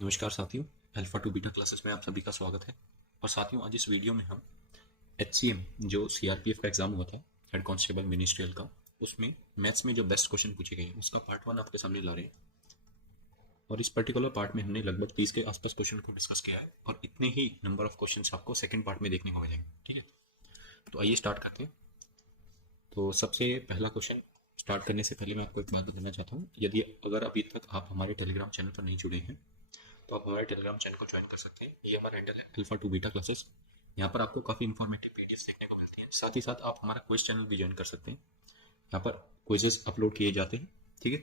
नमस्कार साथियों, alpha two beta classes में आप सभी का स्वागत है। और साथियों, आज इस वीडियो में हम एचसीएम जो सीआरपीएफ का एग्जाम हुआ था, हेड कांस्टेबल मिनिस्ट्रियल का, उसमें मैथ्स में जो बेस्ट क्वेश्चन पूछे गए उसका पार्ट 1 आपके सामने ला रहे हैं। और इस पर्टिकुलर पार्ट में हमने लगभग 30 के आसपास क्वेश्चन को डिस्कस किया है और इतने ही नंबर ऑफ क्वेश्चन आपको सेकेंड पार्ट में देखने को मिलेंगे। ठीक है, तो आइए स्टार्ट करते हैं। तो सबसे पहला क्वेश्चन स्टार्ट करने से पहले मैं आपको एक बात बताना चाहता हूँ। यदि अगर अभी तक आप हमारे टेलीग्राम चैनल पर नहीं जुड़े हैं तो आप हमारे टेलीग्राम चैनल को ज्वाइन कर सकते हैं। ये हमारा हैंडल है अल्फा टू बीटा क्लासेस। यहाँ पर आपको काफ़ी इंफॉर्मेटिव पीडीएफ देखने को मिलती है। साथ ही साथ आप हमारा क्विज चैनल भी ज्वाइन कर सकते हैं। यहाँ पर क्विजेस अपलोड किए जाते हैं। ठीक है,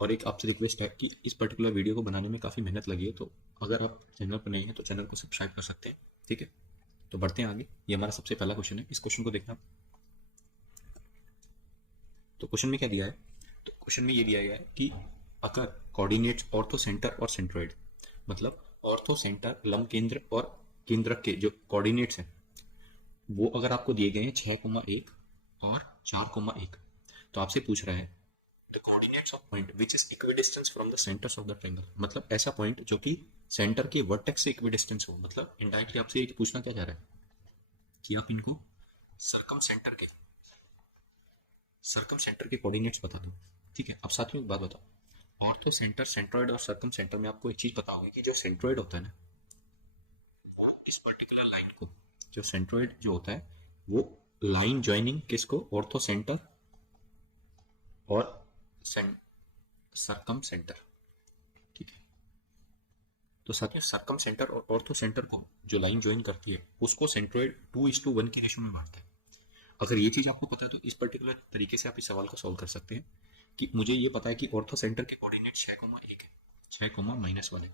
और एक आपसे रिक्वेस्ट है कि इस पर्टिकुलर वीडियो को बनाने में काफ़ी मेहनत लगी है, तो अगर आप चैनल पर नहीं है तो चैनल को सब्सक्राइब कर सकते हैं। ठीक है, तो बढ़ते हैं आगे। ये हमारा सबसे पहला क्वेश्चन है, इस क्वेश्चन को देखना। तो क्वेश्चन में क्या दिया है? तो क्वेश्चन में ये दिया गया है कि अगर कोऑर्डिनेट्स ऑर्थो सेंटर और सेंट्रॉइड, मतलब ऑर्थो सेंटर लंब केंद्र और केंद्रक के जो कोऑर्डिनेट्स हैं वो अगर आपको दिए गए हैं 6,1 और 4,1, तो आपसे पूछ रहा है the coordinates of point which is equidistance from the centres of the triangle. मतलब ऐसा पॉइंट जो कि सेंटर के वर्टेक्स से इक्विडिस्टेंस हो। मतलब इनडायरेक्टली आपसे ये पूछना क्या चाह रहा है कि आप इनको सर्कम सेंटर के कोऑर्डिनेट्स बता दो। ठीक है, अब साथ में एक बात बताओ, ऑर्थो सेंटर, सेंट्रॉइड और सर्कम सेंटर में आपको एक चीज पता होगी कि जो सेंट्रॉइड होता है ना, वो इस पर्टिकुलर लाइन को, जो सेंट्रॉइड जो होता है वो लाइन ज्वाइनिंग किसको, ऑर्थो सेंटर और सर्कम सेंटर। ठीक है, तो साथ में सर्कम सेंटर और ऑर्थो सेंटर को जो लाइन ज्वाइन करती है उसको सेंट्रॉइड 2:1 के रेशो में बांटता है। अगर ये चीज आपको पता है तो इस पर्टिकुलर तरीके से आप इस सवाल को सॉल्व कर सकते हैं कि मुझे ये पता है कि ऑर्थो सेंटर के कोऑर्डिनेट 6,1 है, 6,-1 है,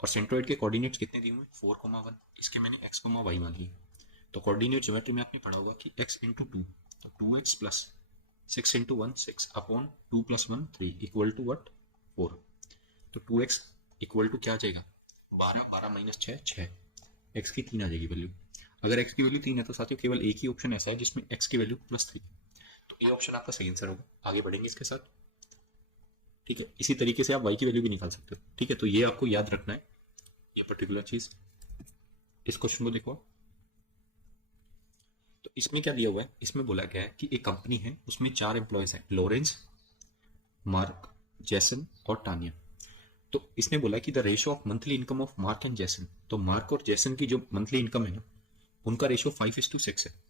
और सेंट्रॉइड के कोऑर्डिनेट्स कितने दिए हुए, 4,1। इसके मैंने x, y मान लिए। तो कोऑर्डिनेट ज्योमेट्री में आपने पढ़ा होगा कि x इंटू 2, तो 2x plus 6 into 1 6 upon 2 plus 1 3 equal to what 4। तो 2x इक्वल टू क्या आ जाएगा, 12, 12 माइनस 6 6, x की 3 आ जाएगी वैल्यू। अगर x की वैल्यू 3 है तो साथियों केवल एक ही ऑप्शन ऐसा है जिसमें x की वैल्यू +3, तो ये ऑप्शन आपका सही आंसर होगा। आगे बढ़ेंगे इसके साथ। ठीक है, इसी तरीके से आप y की वैल्यू भी निकाल सकते हो। ठीक है, तो ये आपको याद रखना है, ये पर्टिकुलर चीज। इस क्वेश्चन को देखो, तो इसमें क्या दिया हुआ है, इसमें बोला गया है कि एक कंपनी है, उसमें 4 एम्प्लॉयज हैं, लॉरेंस, मार्क, जैसन और टानिया। तो इसने बोला कि the ratio of monthly income of mark and जैसन, तो मार्क और जैसन की जो मंथली इनकम है ना, उनका रेशियो 5:6 है।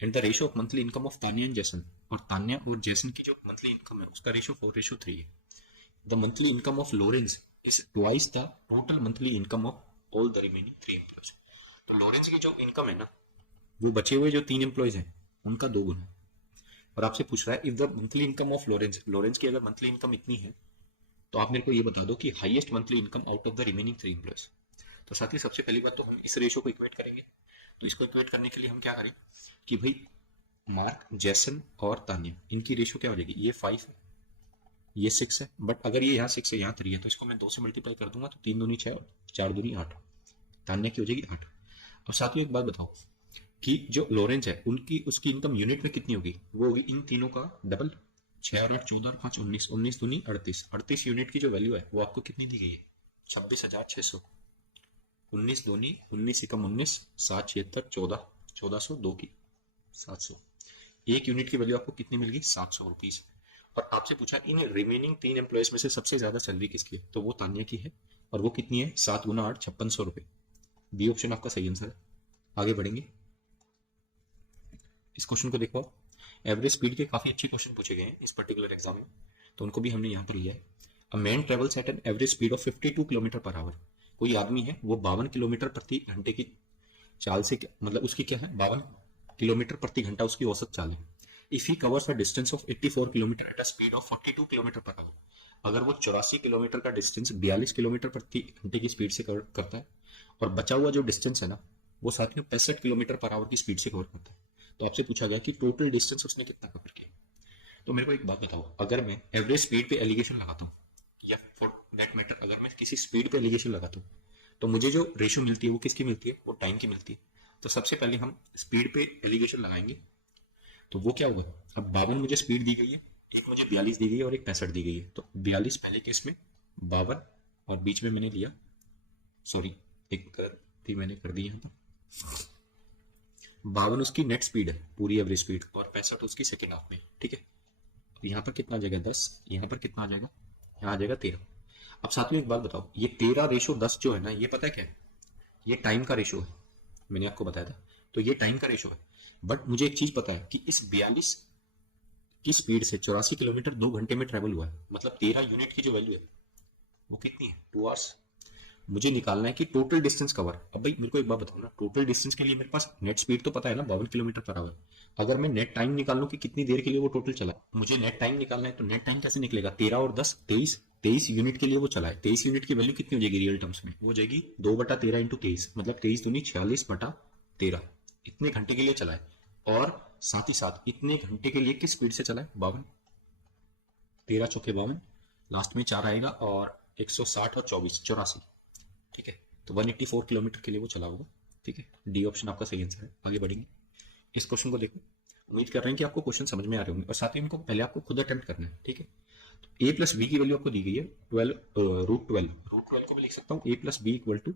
And the ratio of monthly income of Tania and जैसन, और तानिया और जैसन की जो मंथली इनकम है उसका रेशियो 4:3 है। The monthly income of Lawrence is twice the total monthly income of all the remaining 3 employees. तो लॉरेंस की जो इनकम है ना, वो बचे हुए जो 3 एम्प्लॉयज हैं उनका 2 गुना है। और आपसे पूछ रहा है if the monthly income of Lawrence, Lawrence की अगर मंथली इनकम इतनी है तो आप मेरे को ये बता दो कि highest monthly income out of the remaining 3 employees. तो साथ ही सबसे पहली बात तो हम इस रेशियो को इक्वेट करेंगे। तो इसको इक्वेट करने के लिए हम क्या करें कि भाई मार्क, जैसन और तानिया, इनकी रेशियो क्या हो जाएगी, ये 5 है, ये 6 है, बट अगर ये यहाँ 6 है यहाँ 3 है तो इसको मैं 2 से मल्टीप्लाई कर दूंगा, तो 3 दूनी 6 और 4 दूनी 8, तानिया की हो जाएगी 8। अब साथ में एक बात बताओ कि जो लॉरेंस है उनकी उसकी इनकम यूनिट में कितनी होगी, वो होगी इन तीनों का डबल, 6 और 8 14 और 5 19, 19 दूनी 38, 38 यूनिट की जो वैल्यू है वो आपको कितनी दी गई है, 26,600। 19 दूनी 19 एकम 19, 7 76 14, 1402 की 700। एक यूनिट की वैल्यू आपको कितनी मिल गई, 700 रुपीज। और आपसे पूछा इन रिमेनिंग 3 एम्प्लॉयज में से सबसे ज्यादा सैलरी किसकी है, तो वो तानिया की है, और वो कितनी है, 7 गुना 8 5600 रुपए। बी ऑप्शन आपका सही आंसर है। आगे बढ़ेंगे, इस क्वेश्चन को देखो। एवरेज स्पीड के काफी अच्छे क्वेश्चन पूछे गए हैं इस पर्टिकुलर एग्जाम में, तो उनको भी हमने यहाँ पर लिया है। A man travels eight an average speed of 52 kilometre per our. कोई आदमी है वो 52 किलोमीटर प्रति घंटे की चाल से, मतलब उसकी क्या है, 52 किलोमीटर प्रति घंटा उसकी औसत चाल है। If he covers a distance of 84 kilometre at a speed of 42 kilometre per our, अगर वो 84 किलोमीटर का डिस्टेंस 42 किलोमीटर प्रति घंटे की स्पीड से कवर करता है, और बचा हुआ जो डिस्टेंस है ना वो साथ में 65 किलोमीटर पर आवर की स्पीड से कवर करता है, तो आपसे पूछा गया कि टोटल डिस्टेंस उसने कितना कवर किया। तो मेरे को एक बात बताओ, अगर मैं एवरेज स्पीड पे एलिगेशन लगाता हूँ, या फॉर दैट मैटर अगर मैं किसी स्पीड पे एलिगेशन लगाता हूँ, तो मुझे जो रेशियो मिलती है वो किसकी मिलती है, वो टाइम की मिलती है। तो सबसे पहले हम स्पीड पे एलिगेशन लगाएंगे, तो वो क्या होगा, अब 52 मुझे स्पीड दी गई है, एक मुझे 42 दी गई है और एक 65 दी गई है, तो 42 पहले केस में, 52 और बीच में मैंने लिया, सॉरी एक गलती मैंने कर दी यहाँ पर, 52 उसकी नेट स्पीड है, पूरी एवरेज स्पीड, और 65 उसकी सेकेंड हाफ में, ठीक है। अब यहाँ पर कितना आ जाएगा 10, यहाँ पर कितना आ जाएगा, यहाँ आ जाएगा 13। अब साथ में एक बात बताओ, ये 13:10 जो है ना, ये पता है क्या है, ये टाइम का रेशो है, मैंने आपको बताया था। तो ये टाइम का रेशो है, बट मुझे एक चीज पता है कि इस 42 की स्पीड से 84 किलोमीटर 2 घंटे में ट्रेवल हुआ है, मतलब 13 यूनिट की जो वैल्यू है वो कितनी है, 2 आवर्स। मुझे निकालना है कि टोटल डिस्टेंस कवर। अब भाई मेरे को एक बात बताओ ना, टोटल डिस्टेंस के लिए मेरे पास नेट स्पीड तो पता है ना, 52 किलोमीटर पर आवर। अगर मैं नेट टाइम निकाल लूं कि कितनी देर के लिए वो टोटल चला, मुझे नेट टाइम निकालना है, तो नेट टाइम कैसे निकलेगा, 13 और 10 23, 23 यूनिट के लिए वो चला है। 23 यूनिट की वैल्यू कितनी हो जाएगी रियल टर्म्स में, वो हो जाएगी 2/13 इंटू 23, मतलब 23 दूनी 46/13, इतने घंटे के लिए चला है। और साथ ही साथ इतने घंटे के लिए किस स्पीड से चला है, 52, 13 × 4 = 52, लास्ट में 4 आएगा, और 160 और 24 84, ठीक है। तो 184 किलोमीटर के लिए वो चला होगा, ठीक है। डी ऑप्शन आपका सही आंसर है। आगे बढ़ेंगे, इस क्वेश्चन को देखो। उम्मीद कर रहे हैं कि आपको क्वेश्चन समझ में आ रहे होंगे, और साथ ही इनको पहले आपको खुद अटेम्प्ट करना है, ठीक है। तो ए प्लस बी की वैल्यू आपको दी गई है 12, √12 को मैं लिख सकता हूँ A plus B equal to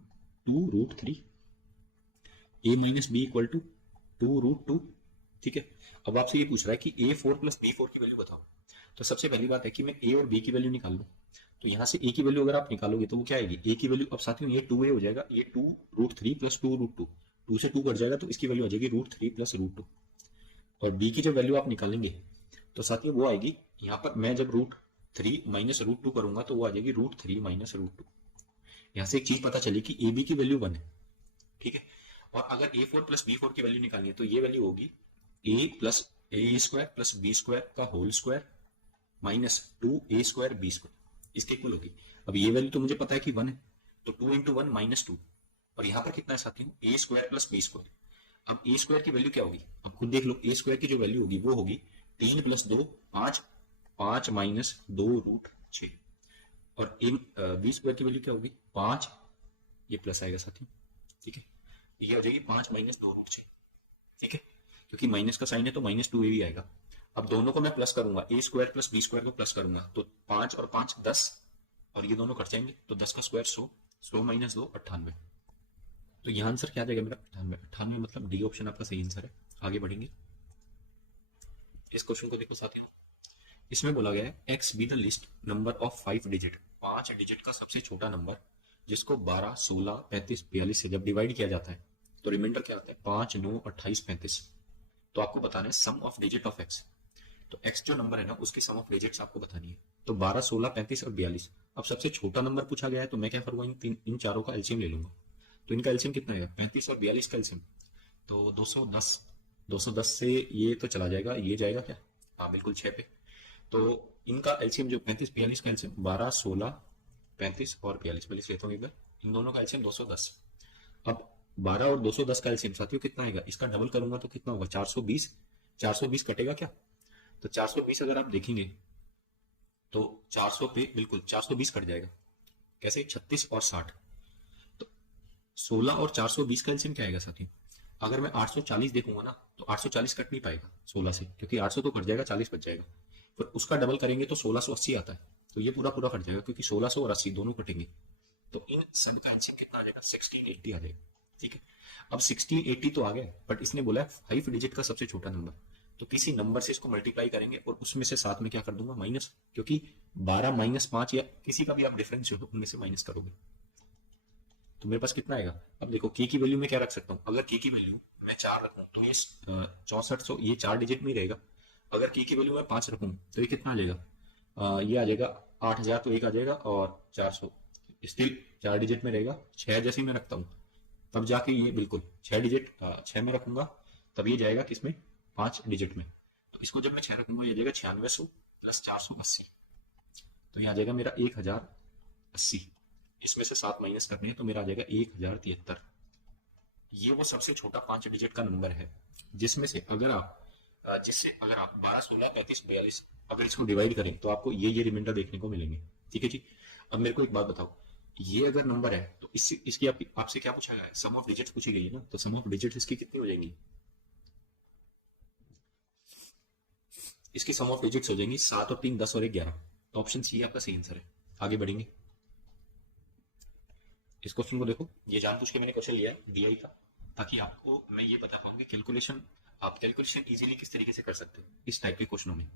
2√3, A minus B equal to 2√2, ठीक है। अब आपसे ये पूछ रहा है कि A4 प्लस B4 की वैल्यू बताओ। तो सबसे पहली बात है कि मैं ए और बी की वैल्यू निकाल लूं। तो यहाँ से ए की वैल्यू अगर आप निकालोगे तो वो क्या आएगी, ए की वैल्यू, अब साथियों ये 2a हो जाएगा, ये 2√3 प्लस 2√2, 2 से 2 कट जाएगा, तो इसकी वैल्यू आ जाएगी √3 प्लस √2। और बी की जब वैल्यू आप निकालेंगे तो साथियों वो आएगी, यहाँ पर मैं जब √3 माइनस √2 करूंगा तो वो आ जाएगी √3 माइनस √2। यहाँ से एक चीज पता चली कि ए बी की वैल्यू 1 है, ठीक है। और अगर A4 प्लस B4 की वैल्यू निकालनी है तो ये वैल्यू होगी a plus A² plus B² का whole square minus 2A² B², इसके इक्वल होगी। अब ये वैल्यू तो मुझे पता है कि 1 है, तो 2 × 1 - 2, और यहाँ पर कितना है साथियों, A² प्लस B²। अब A² की वैल्यू क्या होगी, अब खुद देख लो, A² की जो वैल्यू होगी वो होगी 3 + 2 5, 5 माइनस 2√6, और B² की वैल्यू क्या होगी 5, ये प्लस आएगा साथियों, ठीक है। ये हो जाएगी 5 माइनस 2√6, ठीक है, क्योंकि माइनस का साइन है तो -2a भी आएगा। अब दोनों को मैं प्लस करूंगा, A² प्लस B² को प्लस करूंगा, तो 5 और 5 10, और ये दोनों कट जाएंगे, तो 10 का स्क्वायर 100, 100 माइनस 2 98। तो यहाँ आंसर क्या आ जाएगा मेरा 98, 98 मतलब डी ऑप्शन आपका सही आंसर है। आगे बढ़ेंगे, इस क्वेश्चन को देखो साथियों। इसमें बोला गया है x be the list number of 5 digit, 5 digit का सबसे छोटा नंबर, जिसको 12, 16, 35, 42 से जब डिवाइड किया जाता है तो रिमाइंडर क्या आता है 5, 9, 28, 35। तो आपको बताना है सम ऑफ डिजिट ऑफ एक्स। तो एक्स जो नंबर है ना उसकी सम ऑफ डिजिट्स आपको बतानी है। तो 12, 16, 35 और 42। अब सबसे छोटा नंबर पूछा गया है तो मैं क्या करूंगा, इन चारों का एलसीएम ले लूंगा। तो इनका एलसीएम कितना है 35 और 42 का एलसीएम, तो 210, 210 से ये तो चला जाएगा, ये जाएगा क्या, हाँ बिल्कुल 6 पे। तो इनका एलसीएम जो 35 42 का एलसीएम 12, 16, 35 और 42, मैं लिख लेता हूँ एक बार, इन दोनों का एलसीएम 210। अब 12 और 210 का एलसीएम साथियों कितना आएगा, इसका डबल करूंगा तो कितना होगा 420, 420 कटेगा क्या, तो 420 अगर आप देखेंगे तो 400 पे बिल्कुल 420 कट जाएगा, कैसे 36 और 60। तो 16 और 420 का एलसीएम क्या आएगा साथियों, अगर मैं 840 देखूंगा ना तो 840 कट नहीं पाएगा 16 से, क्योंकि 800 तो कट जाएगा 40 बच जाएगा, फिर उसका डबल करेंगे तो 1680 आता है, तो ये पूरा पूरा कट जाएगा क्योंकि 1600 और 80 दोनों कटेंगे। तो इन सब का आंसर कितना आ जाएगा 1680 आ जाएगा, ठीक है। अब 1680 तो आ गया, बट इसने बोला है 5 डिजिट का सबसे छोटा नंबर, तो किसी नंबर से इसको मल्टीप्लाई करेंगे और उसमें से साथ में क्या कर दूंगा माइनस, क्योंकि 12 - 5 या किसी का भी आप डिफरेंस जो उनमें से माइनस करोगे तो मेरे पास कितना आएगा। अब देखो के की वैल्यू में क्या रख सकता हूँ, अगर के की वैल्यू मैं 4 रखूं तो ये 6400, ये 4 डिजिट में ही रहेगा। अगर के की वैल्यू मैं 5 रखूं तो ये कितना आ जाएगा, ये आ जाएगा 8000, तो एक आ जाएगा, और 400 स्टिल 4 डिजिट में रहेगा। 6 जैसे ही मैं रखता हूँ तब जाके ये बिल्कुल 6 डिजिट 6 में रखूंगा, तब ये जाएगा किसमें 5 डिजिट में। तो इसको जब मैं 6 रखूंगा ये जाएगा 9600 प्लस 480, तो ये आ जाएगा मेरा 1080। इसमें से 7 माइनस करने हैं तो मेरा आ जाएगा 1073। ये वो सबसे छोटा 5 डिजिट का नंबर है जिसमें से अगर आप जिससे अगर आप 12, 16, 35, 42 अगर इसको डिवाइड करें तो आपको ये रिमाइंडर देखने को मिलेंगे, ठीक है जी। अब मेरे को एक बात बताओ, ये अगर नंबर है तो इसकी आपसे क्या पूछा गया है, सम ऑफ डिजिट्स पूछी गई है ना, तो सम ऑफ डिजिट्स इसकी कितनी हो जाएंगी, इसकी सम ऑफ डिजिट्स हो जाएंगी 7 और 3 10 और 1 11। तो ऑप्शन सी आपका सही आंसर है। आगे बढ़ेंगे, इस क्वेश्चन को देखो, ये जानबूझ के मैंने क्वेश्चन लिया है बीआई का, ताकि आपको मैं ये बता पाऊँ कि कैलकुलेशन, आप कैलकुलेशन इजीली किस तरीके से कर सकते हो इस टाइप के क्वेश्चनों में।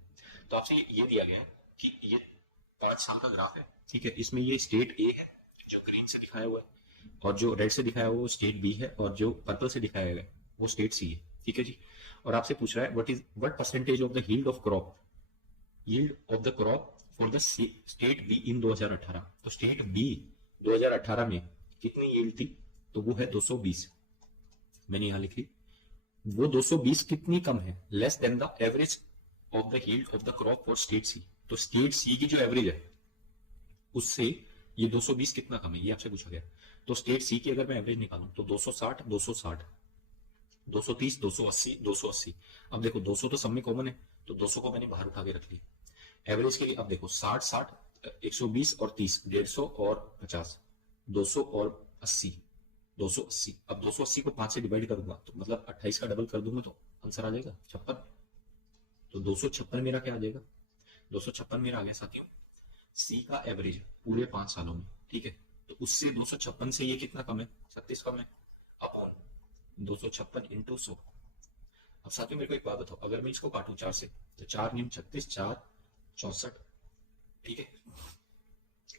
तो आपसे ये दिया गया है कि ये 5 साल का ग्राफ है, ठीक है। इसमें ये स्टेट ए है जो ग्रीन से दिखाया हुआ है, और जो रेड से दिखाया हुआ वो स्टेट बी है, और जो पर्पल से दिखाया गया है वो स्टेट सी है, ठीक है जी। और आपसे पूछ रहा है what percentage of the yield of the crop for the state be in 2018। तो स्टेट बी 2018 में कितनी यील्ड थी, तो वो है 220। मैंने यहां लिखी, वो 220 कितनी कम है, less than the average of the yield of the crop for state C. तो स्टेट सी की जो एवरेज है उससे ये 220 कितना कम है, ये आपसे पूछा गया। तो स्टेट सी की अगर मैं एवरेज निकालूं तो 260, 260, 230, 280, 280। अब देखो 200 तो सब में कॉमन है, तो 200 को मैंने बाहर उठा के रख लिया। एवरेज के लिए अब देखो 60, 60, 120 और 30, 150 और 50, 200 और 80, 280। अब 280 को 5 से डिवाइड करूंगा तो मतलब 28 का डबल कर दूंगा तो आंसर आ जाएगा 56। तो 256 मेरा क्या आ जाएगा, 256 मेरा आ गया साथियों सी का एवरेज पूरे 5 सालों में, ठीक है। तो उससे 256 से ये कितना कम है, 36 कम है, अपॉन 256 इंटू 100। अब साथियों मेरे को एक बात बताओ, अगर मैं इसको काटूं 4 से तो 4 न्यूम 36, 4 64, ठीक है।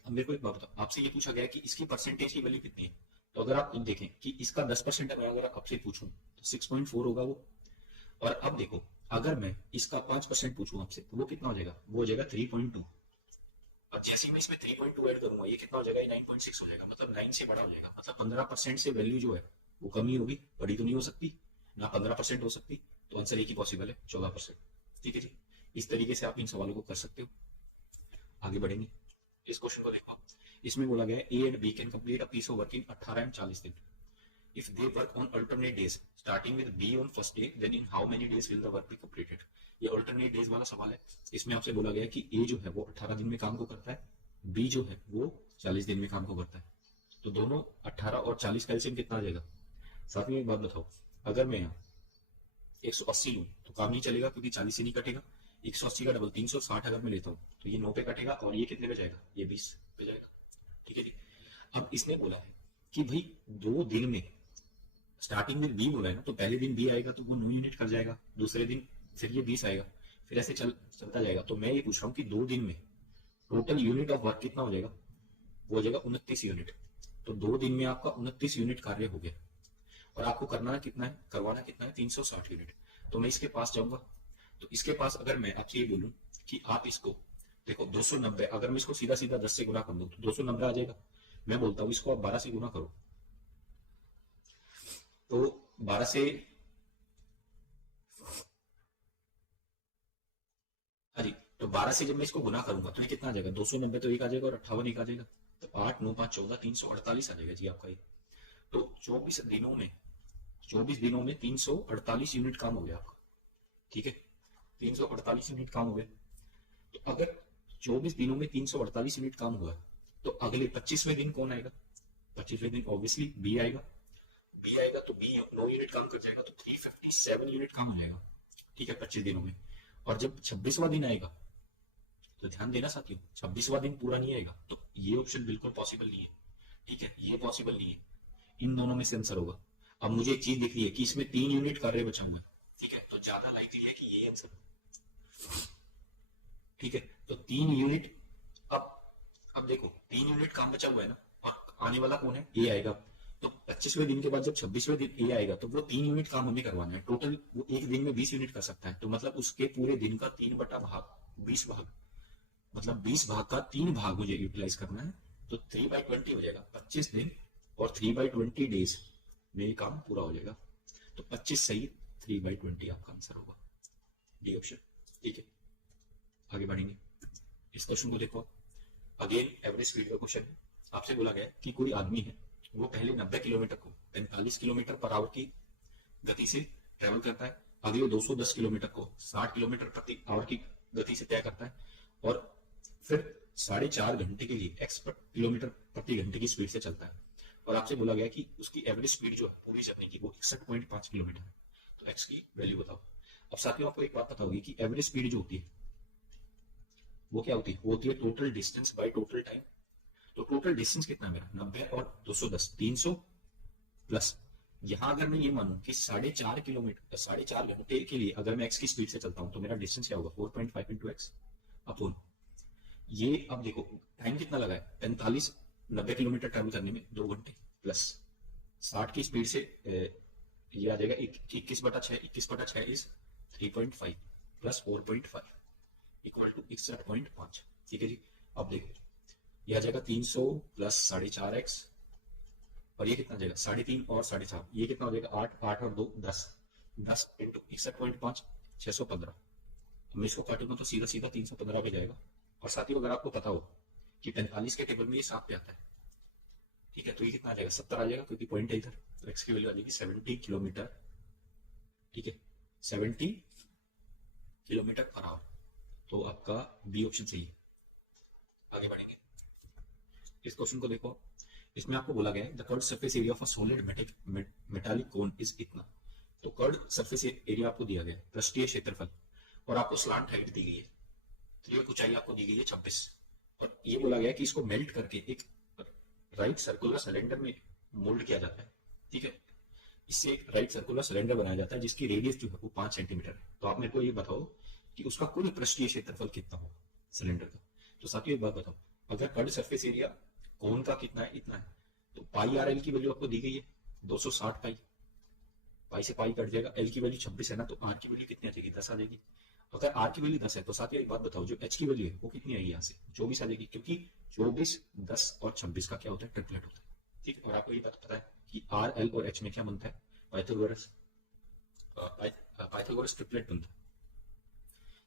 अब मेरे को एक बात बताओ, आपसे ये पूछा गया है कि इसकी परसेंटेज की वैल्यू कितनी है। तो अगर आप देखें कि इसका 10% है, मैं अगर आपसे पूछूं तो 6.4 होगा वो। और अब देखो अगर मैं इसका 5% पूछूं आपसे तो वो कितना हो जाएगा, वो हो जाएगा 3.2। अब जैसे ही मैं इसमें 3.2 ऐड करूंगा ये कितना हो जाएगा, ये 9.6 हो जाएगा, मतलब 9 से बड़ा हो जाएगा। मतलब 15% से वैल्यू जो है वो कमी होगी, बड़ी तो नहीं हो सकती ना, 15% हो सकती। तो आंसर एक ही पॉसिबल है, 14%, ठीक है जी। इस तरीके से आप इन सवालों को कर सकते हो। आगे बढ़ेंगे, इस क्वेश्चन को देखो। इसमें बोला गया है A and B can complete a piece of work in 18 and 40 दिन if they work on alternate days starting with B on first day then in how many days will the work be completed। ये alternate days वाला सवाल है। इसमें आपसे बोला गया है कि A जो है वो 18 दिन में काम को करता है, B जो है वो 40 दिन में काम को करता है। तो दोनों 18 और 40 का एलसीएम कितना आ जाएगा। साथ में एक बात बताओ, अगर मैं यहाँ 180 लूं तो काम नहीं चलेगा क्योंकि 40 से नहीं कटेगा। 180 का डबल 360 अगर मैं लेता हूँ तो ये 9 पे कटेगा और ये कितने पे जाएगा, ये 20 पे जाएगा, ठीक है जी। अब इसने बोला है कि भाई 2 दिन में स्टार्टिंग में बी बोला है ना, तो पहले दिन बी आएगा तो वो 9 यूनिट कर जाएगा, दूसरे दिन फिर ये 20 आएगा, फिर ऐसे चलता जाएगा। तो मैं ये पूछ रहा हूँ कि 2 दिन में टोटल यूनिट ऑफ वर्क कितना हो जाएगा, वो हो जाएगा 29 यूनिट। तो 2 दिन में आपका 29 यूनिट कार्य हो गया, और आपको करना कितना है, करवाना कितना है, 360 यूनिट। तो मैं इसके पास जाऊंगा, तो इसके पास अगर मैं आपसे ये बोलूं कि आप इसको देखो 290, अगर मैं इसको सीधा सीधा 10 से गुना कर दूं तो 290 आ जाएगा। मैं बोलता हूँ इसको आप 12 से गुना करो, तो 12 से, हाँ जी, तो 12 से जब मैं इसको गुना करूंगा तो ये कितना आ जाएगा, 290 तो एक आ जाएगा और 58 एक आ जाएगा, तो 8 9 5 14 348 आ जाएगा जी आपका ये। तो 24 दिनों में 348 यूनिट काम हो गया आपका, ठीक है। 348 यूनिट काम हो गया। तो अगर 24 दिनों में 348 यूनिट काम हुआ तो अगले 25वें दिन कौन आएगा, 25वें दिन ऑब्वियसली बी आएगा। बी आएगा तो बी 9 यूनिट काम कर जाएगा, तो 357 यूनिट काम हो जाएगा, ठीक है, 25 दिनों में। और जब 26वां दिन आएगा तो ध्यान देना साथियों, 26वां दिन पूरा नहीं आएगा, तो ये ऑप्शन बिल्कुल पॉसिबल नहीं है, ठीक है, ये पॉसिबल नहीं है। इन दोनों में से आंसर होगा। अब मुझे एक चीज दिख रही है कि इसमें 3 यूनिट कार्य बचा हुआ है, ठीक है, तो ज्यादा लाइकली है कि ये आंसर, ठीक है। तो 3 यूनिट, अब देखो 3 यूनिट काम बचा हुआ है ना, और आने वाला कौन है, ए आएगा। तो 25वें दिन के बाद जब 26वें दिन ए आएगा तो वो 3 यूनिट काम हमें करवाना है। टोटल वो एक दिन में 20 यूनिट कर सकता है, तो मतलब उसके पूरे दिन का 3 बटा भाग 20 भाग, मतलब 20 भाग का 3 भाग मुझे यूटिलाइज करना है। तो 3/20 हो जाएगा, 25 दिन और 3/20 डेज में ये काम पूरा हो जाएगा। तो 25 सही, 3/20 आपका आंसर होगा, डी ऑप्शन, ठीक है। आगे बढ़ेंगे, इस क्वेश्चन को देखो। अगेन एवरेज स्पीड का क्वेश्चन है। आपसे बोला गया कि कोई आदमी है, वो पहले 90 किलोमीटर को 45 किलोमीटर पर आवर की गति से ट्रेवल करता है, अगले 210 किलोमीटर को 60 किलोमीटर प्रति आवर की गति से तय करता है, और फिर 4.5 घंटे के लिए x किलोमीटर प्रति घंटे की स्पीड से चलता है। और आपसे बोला गया कि उसकी एवरेज स्पीड जो है पूरी चलने की वो 61.5 किलोमीटर है। तो x की वैल्यू बताओ। अब साथियों आपको एक बात पता होगी कि एवरेज स्पीड जो होती है वो क्या होती है, वो होती है total distance by total time. तो टोटल डिस्टेंस कितना है मेरा 90 और 210 300 प्लस, यहां अगर मैं ये मानूं कि 4.5 किलोमीटर 4.5 घंटे के लिए अगर मैं एक्स की स्पीड से चलता हूं तो मेरा डिस्टेंस क्या होगा 4.5 इंटू एक्स अपॉन ये। अब देखो टाइम कितना लगा है 45, 90 किलोमीटर ट्रेवल करने में 2 घंटे प्लस 60 की स्पीड से ये आ जाएगा 21/6, 21/6 इज 3.5 प्लस 4.5 इक्वल टू 61.5। ठीक है जी। अब देखो ये आ जाएगा 300 प्लस 4.5x और ये कितना आ जाएगा 3.5 और 4.5, ये कितना हो जाएगा 8, 8 और 2 10, 10 इंटू 61.5 615। मैं इसको काटूंगा तो सीधा सीधा 315 पे जाएगा। और साथ ही अगर आपको पता हो कि 45 के टेबल में ये 7 पे आता है, ठीक है, तो ये कितना आ जाएगा 70 आ जाएगा क्योंकि पॉइंट है इधर, तो एक्स की वैल्यू आ जाएगी 70 किलोमीटर। ठीक है 70 किलोमीटर पर आवर, तो आपका बी ऑप्शन सही है। आगे बढ़ेंगे, इस क्वेश्चन को देखो, इसमें आपको बोला गया है the curved surface area of a solid metallic cone is इतना। तो कर्व्ड सरफेस एरिया आपको दिया गया है, पृष्ठीय क्षेत्रफल, और आपको स्लांट हाइट दी गई है, तो ये ऊंचाई आपको दी गई है 26, और ये बोला गया है कि इसको मेल्ट करके एक राइट सर्कुलर सिलेंडर में मोल्ड किया जाता है। ठीक है, इससे एक राइट सर्कुलर सिलेंडर बनाया जाता है जिसकी रेडियस जो है वो 5 सेंटीमीटर है। तो आप मेरे को ये बताओ कि उसका कुल पृष्ठीय क्षेत्रफल कितना होगा सिलेंडर का। तो साथियों एक बात बताओ, अगर कर्व्ड सरफेस एरिया कोन का कितना है इतना है, तो पाई आर एल की वैल्यू आपको दी गई है 260 पाई, पाई से पाई कट जाएगा, एल की वैल्यू 26 है ना, तो आर की वैल्यू कितनी आ जाएगी 10 आ जाएगी। अगर आर की वैल्यू 10 है तो साथियों एक बात बताओ जो एच की वैल्यू है वो कितनी आएगी यहाँ से 24 आ जाएगी, क्योंकि 24 10 और 26 का क्या होता है ट्रिपलेट होता है। ठीक है, और आपको ये बात पता है कि आर एल और एच में क्या बनता है पाइथागोरस ट्रिपलेट बनता है।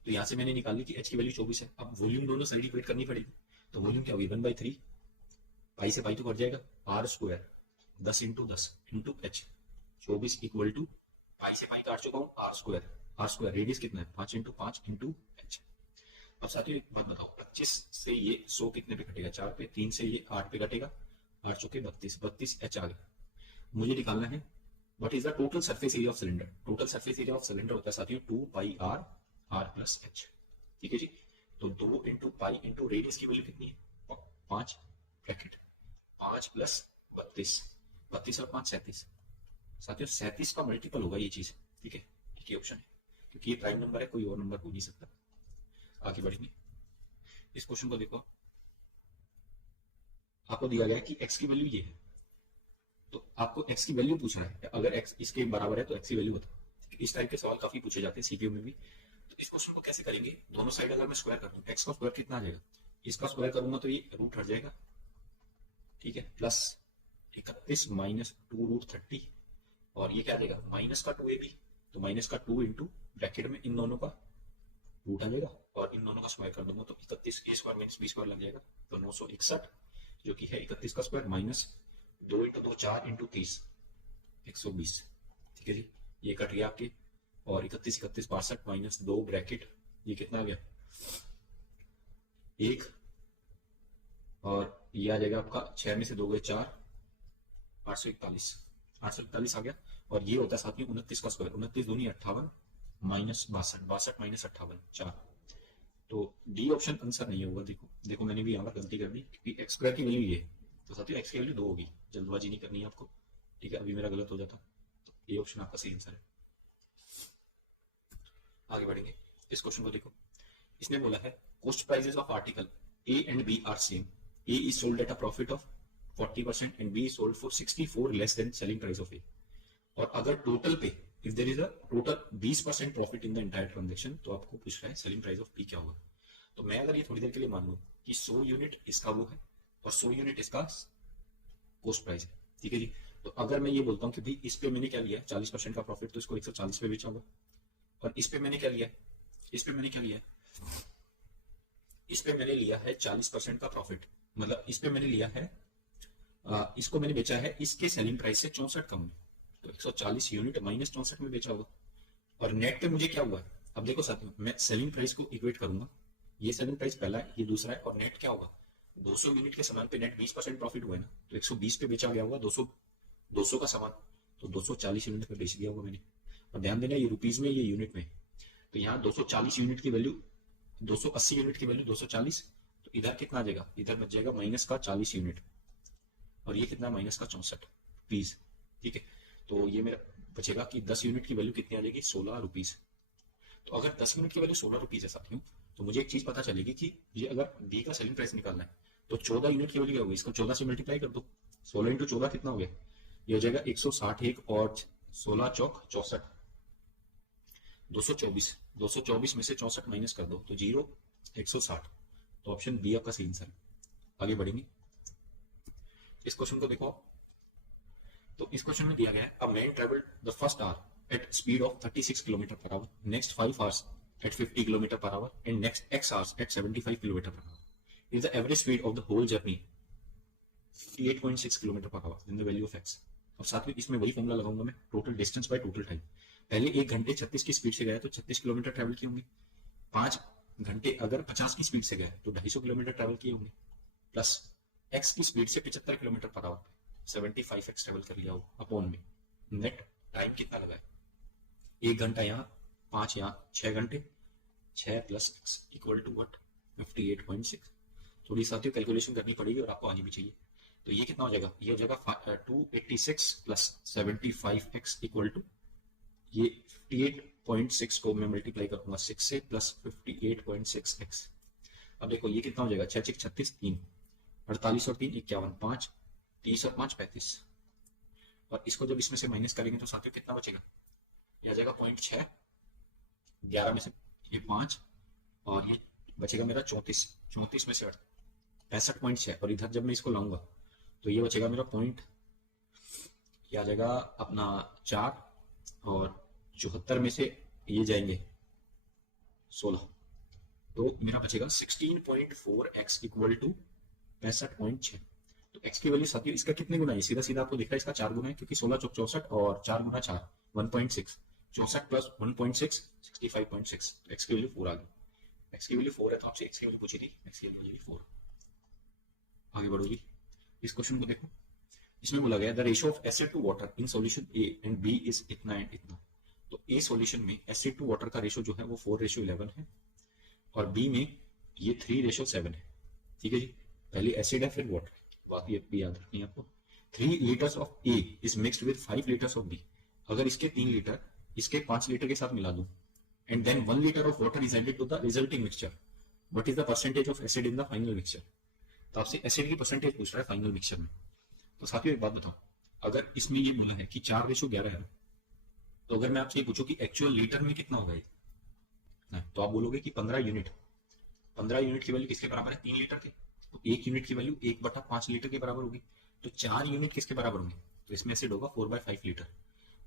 तो यहाँ से मैंने निकाल ली कि एच की वैल्यू 24 है, अब वॉल्यूम दोनों साइड इक्वेट करनी पड़ेगी, तो वॉल्यूम क्या होगी 1/3 पाई से पाई तो कट जाएगा R square 10 into 10 into H 24 equal to pi से पाई काट चुका हूँ आर स्क्वायर रेडियस कितना है 5 इंटू 5 इंटू एच। अब साथियों एक बात बताओ 25 से ये 100 कितने पे कटेगा 4 पे, 3 से ये 8 पे कटेगा, 8 चौके 32 एच आ गया। मुझे निकालना है what is the total surface area of cylinder. Total surface area of cylinder होता है साथियों 2 पाई आर प्लस एच। ठीक है जी, तो 2 इंटू पाई इंटू रेडियस की वैल्यू कितनी है 5 ब्रैकेट 5 प्लस 32, 32 और 5 37, साथियों 37 का मल्टीपल होगा ये चीज। ठीक है, एक ही ऑप्शन है क्योंकि ये प्राइम नंबर है, कोई और नंबर हो नहीं सकता। आगे बढ़ेंगे, इस क्वेश्चन को देखो, आपको दिया गया है कि x की वैल्यू ये है, तो आपको x की वैल्यू पूछना है, अगर x इसके बराबर है तो x की वैल्यू बता। इस टाइप के सवाल काफी पूछे जाते हैं सीपीयू में भी। तो इस क्वेश्चन को कैसे करेंगे, दोनों साइड अगर मैं स्क्वायर कर दूं x का स्क्वायर कितना आ जाएगा, इसका स्क्वायर करूंगा तो ये रूट हट जाएगा। ठीक है, प्लस 31 माइनस 2 रूट 30, और ये क्या देगा माइनस का 2ab, तो माइनस का 2 इंटू ब्रैकेट में इन दोनों का रूट आ जाएगा और इन दोनों का स्क्वायर कर दूंगा तो 31 a square minus b square लग जाएगा, तो 961 जो कि है 31 का स्क्वायर माइनस 2 इंटू 2 4 इंटू 30 120। ठीक है जी, ये कट गया आपके, और 31 31 62 माइनस 2 ब्रैकेट, ये कितना आ गया 1, और ये आ जाएगा आपका 6 में से 2 गए 4, 841 आ गया। और ये होता है साथ में 29 का स्क्वायर, 29 दूनी 58 माइनस 62 माइनस 58 4, तो डी ऑप्शन आंसर नहीं होगा। देखो मैंने भी यहाँ पर गलती कर दी क्योंकि एक्स स्क्वायर की वैल्यू ये है, तो साथियों एक्स की वैल्यू 2 होगी, जल्दबाजी नहीं करनी है आपको। ठीक है, अभी मेरा गलत हो जाता, तो ये ऑप्शन आपका सही आंसर है। आगे बढ़ेंगे, इस क्वेश्चन को देखो, इसने बोला है cost prices of article A and B are same, A is sold at a profit of 40% and B is sold for 64 less than selling price of A. और अगर टोटल पे if there is a total 20% profit in the entire transaction, तो आपको पूछ रहा है selling price of P क्या होगा। तो मैं अगर ये थोड़ी देर के लिए मान लूं कि 100 यूनिट इसका वो है और 100 यूनिट इसका कॉस्ट प्राइस है। ठीक है जी, तो अगर मैं ये बोलता हूँ कि भाई इस पे मैंने क्या लिया है 40% का प्रॉफिट, तो इसको 140 पे बेचा होगा, और इस पे मैंने क्या लिया है, इस पे मैंने क्या लिया है, इस पे मैंने लिया है 40% का प्रॉफिट, मतलब इस पे मैंने लिया है इसको मैंने बेचा है इसके सेलिंग प्राइस से 64 कम में, तो 140 यूनिट माइनस 64 में बेचा होगा। और नेट पे मुझे क्या हुआ है, अब देखो साथियों मैं सेलिंग प्राइस को इक्वेट करूंगा, ये सेलिंग प्राइस पहला है ये दूसरा है, और नेट क्या होगा 200 यूनिट के सामान पे नेट 20% प्रॉफिट हुआ है ना, तो 120 पे बेचा गया होगा 200 का सामान, तो 240 यूनिट पे बेच दिया होगा मैंने। और ध्यान देना ये रुपीज में ये यूनिट में, तो यहाँ 240 यूनिट की वैल्यू 280 यूनिट की वैल्यू 240, तो इधर कितना आ जाएगा, इधर बच जाएगा माइनस का 40 यूनिट, और ये कितना माइनस का 64 रुपीज। ठीक है, तो ये मेरा बचेगा कि 10 यूनिट की वैल्यू कितनी आ जाएगी, 16 रुपीज। तो अगर 10 यूनिट की वैल्यू 16 रुपीज है साथियों, तो मुझे एक चीज पता चलेगी कि ये अगर बी का सेलिंग प्राइस निकालना है तो 14 यूनिट की वैल्यू क्या होगी, इसको 14 से मल्टीप्लाई कर दो। 16 इंटू 14 कितना हो गया, ये हो जाएगा 160, एक और 16 चौक 64, 224। 224 में से 64 माइनस कर दो तो 0, 160। तो ऑप्शन बी आपका सही आंसर है। आगे बढ़ेंगे, इस क्वेश्चन को देखो। तो इस क्वेश्चन में दिया गया है, a man travelled the first hour at speed of 36 kilometre per hour, next 5 hours at 50 kilometre per hour, and next x hours at 75 kilometre per hour. Is the average speed of the whole journey 58.6 kilometre per hour, then the value of x। अब साथ में इसमें वही formula लगाऊंगा मैं, total distance by total time. पहले 1 घंटे 36 की स्पीड से गया तो 36 किलोमीटर ट्रेवल किए होंगे। 5 घंटे अगर 50 की स्पीड से गए तो 250 किलोमीटर ट्रेवल किए होंगे, प्लस x की स्पीड से 75 kilometre per our 75x travel कर लिया हो, अपॉन में नेट टाइम कितना लगा है, 1 घंटा यहाँ, 5 यहाँ, 6 घंटे, 6 plus x equal to what 58.6। थोड़ी साथियों कैलकुलेशन करनी पड़ेगी और आपको आनी भी चाहिए। तो ये कितना हो जाएगा, ये हो जाएगा 286 प्लस 75x इक्वल टू, ये 58.6 को मैं मल्टीप्लाई करूंगा 6 से, प्लस 58.6x। अब देखो ये कितना हो जाएगा, 6 6 36, 3 48 और 3 51, 5 30 और 5 35। और इसको जब इसमें से माइनस करेंगे तो साथियों कितना बचेगा, ये आ जाएगा 0.6, 11 में से ये 5, और ये बचेगा मेरा 34, 34 में से 65.6, और इधर जब मैं इसको लाऊंगा तो ये बचेगा मेरा पॉइंट, ये आ जाएगा अपना 4, और 74 में से ये जाएंगे 16, तो मेरा बचेगा 16.4x इक्वल टू 65.6। तो x की वैल्यू साथियों इसका कितने गुना है, सीधा सीधा आपको दिख रहा है इसका 4 गुना है, क्योंकि 16 चौक 64 और 4 गुना 4 1.6, 64 प्लस 1.6 65.6। तो x की वैल्यू 4 आ गई। x की वैल्यू 4 है तो आपसे x की वैल्यू पूछी थी, x की वैल्यू 4। आगे बढ़ोगी, इस क्वेश्चन को देखो। इसमें बोला गया the ratio of acid to water in solution A and B is इतना एंड इतना। तो ए सॉल्यूशन में एसिड टू वाटर का रेशियो जो है वो 4:11 है, और बी में ये 3:7 है। ठीक है जी, पहले एसिड है फिर वाटर, बात ये भी याद रखनी है आपको। 3 litres of A is mixed with 5 litres of B. अगर इसके 3 लीटर इसके 5 लीटर के साथ मिला दूं, and then 1 litre of water is added to the resulting mixture, what is the percentage of acid in the final mixture. तो आपसे acid की परसेंटेज पूछ रहा है फाइनल मिक्सचर में। तो साथियों एक बात बताओ, अगर इसमें ये बोला है कि 4:11 है, तो अगर मैं आपसे ये पूछूं कि एक्चुअल लीटर में कितना होगा ये, तो आप बोलोगे कि 15 यूनिट। 15 यूनिट की वैल्यू किसके बराबर है, 3 लीटर के। तो 1 यूनिट की वैल्यू 1/5 लीटर के बराबर होगी। तो 4 यूनिट किसके बराबर होंगे, तो इसमें एसिड होगा 4/5 लीटर।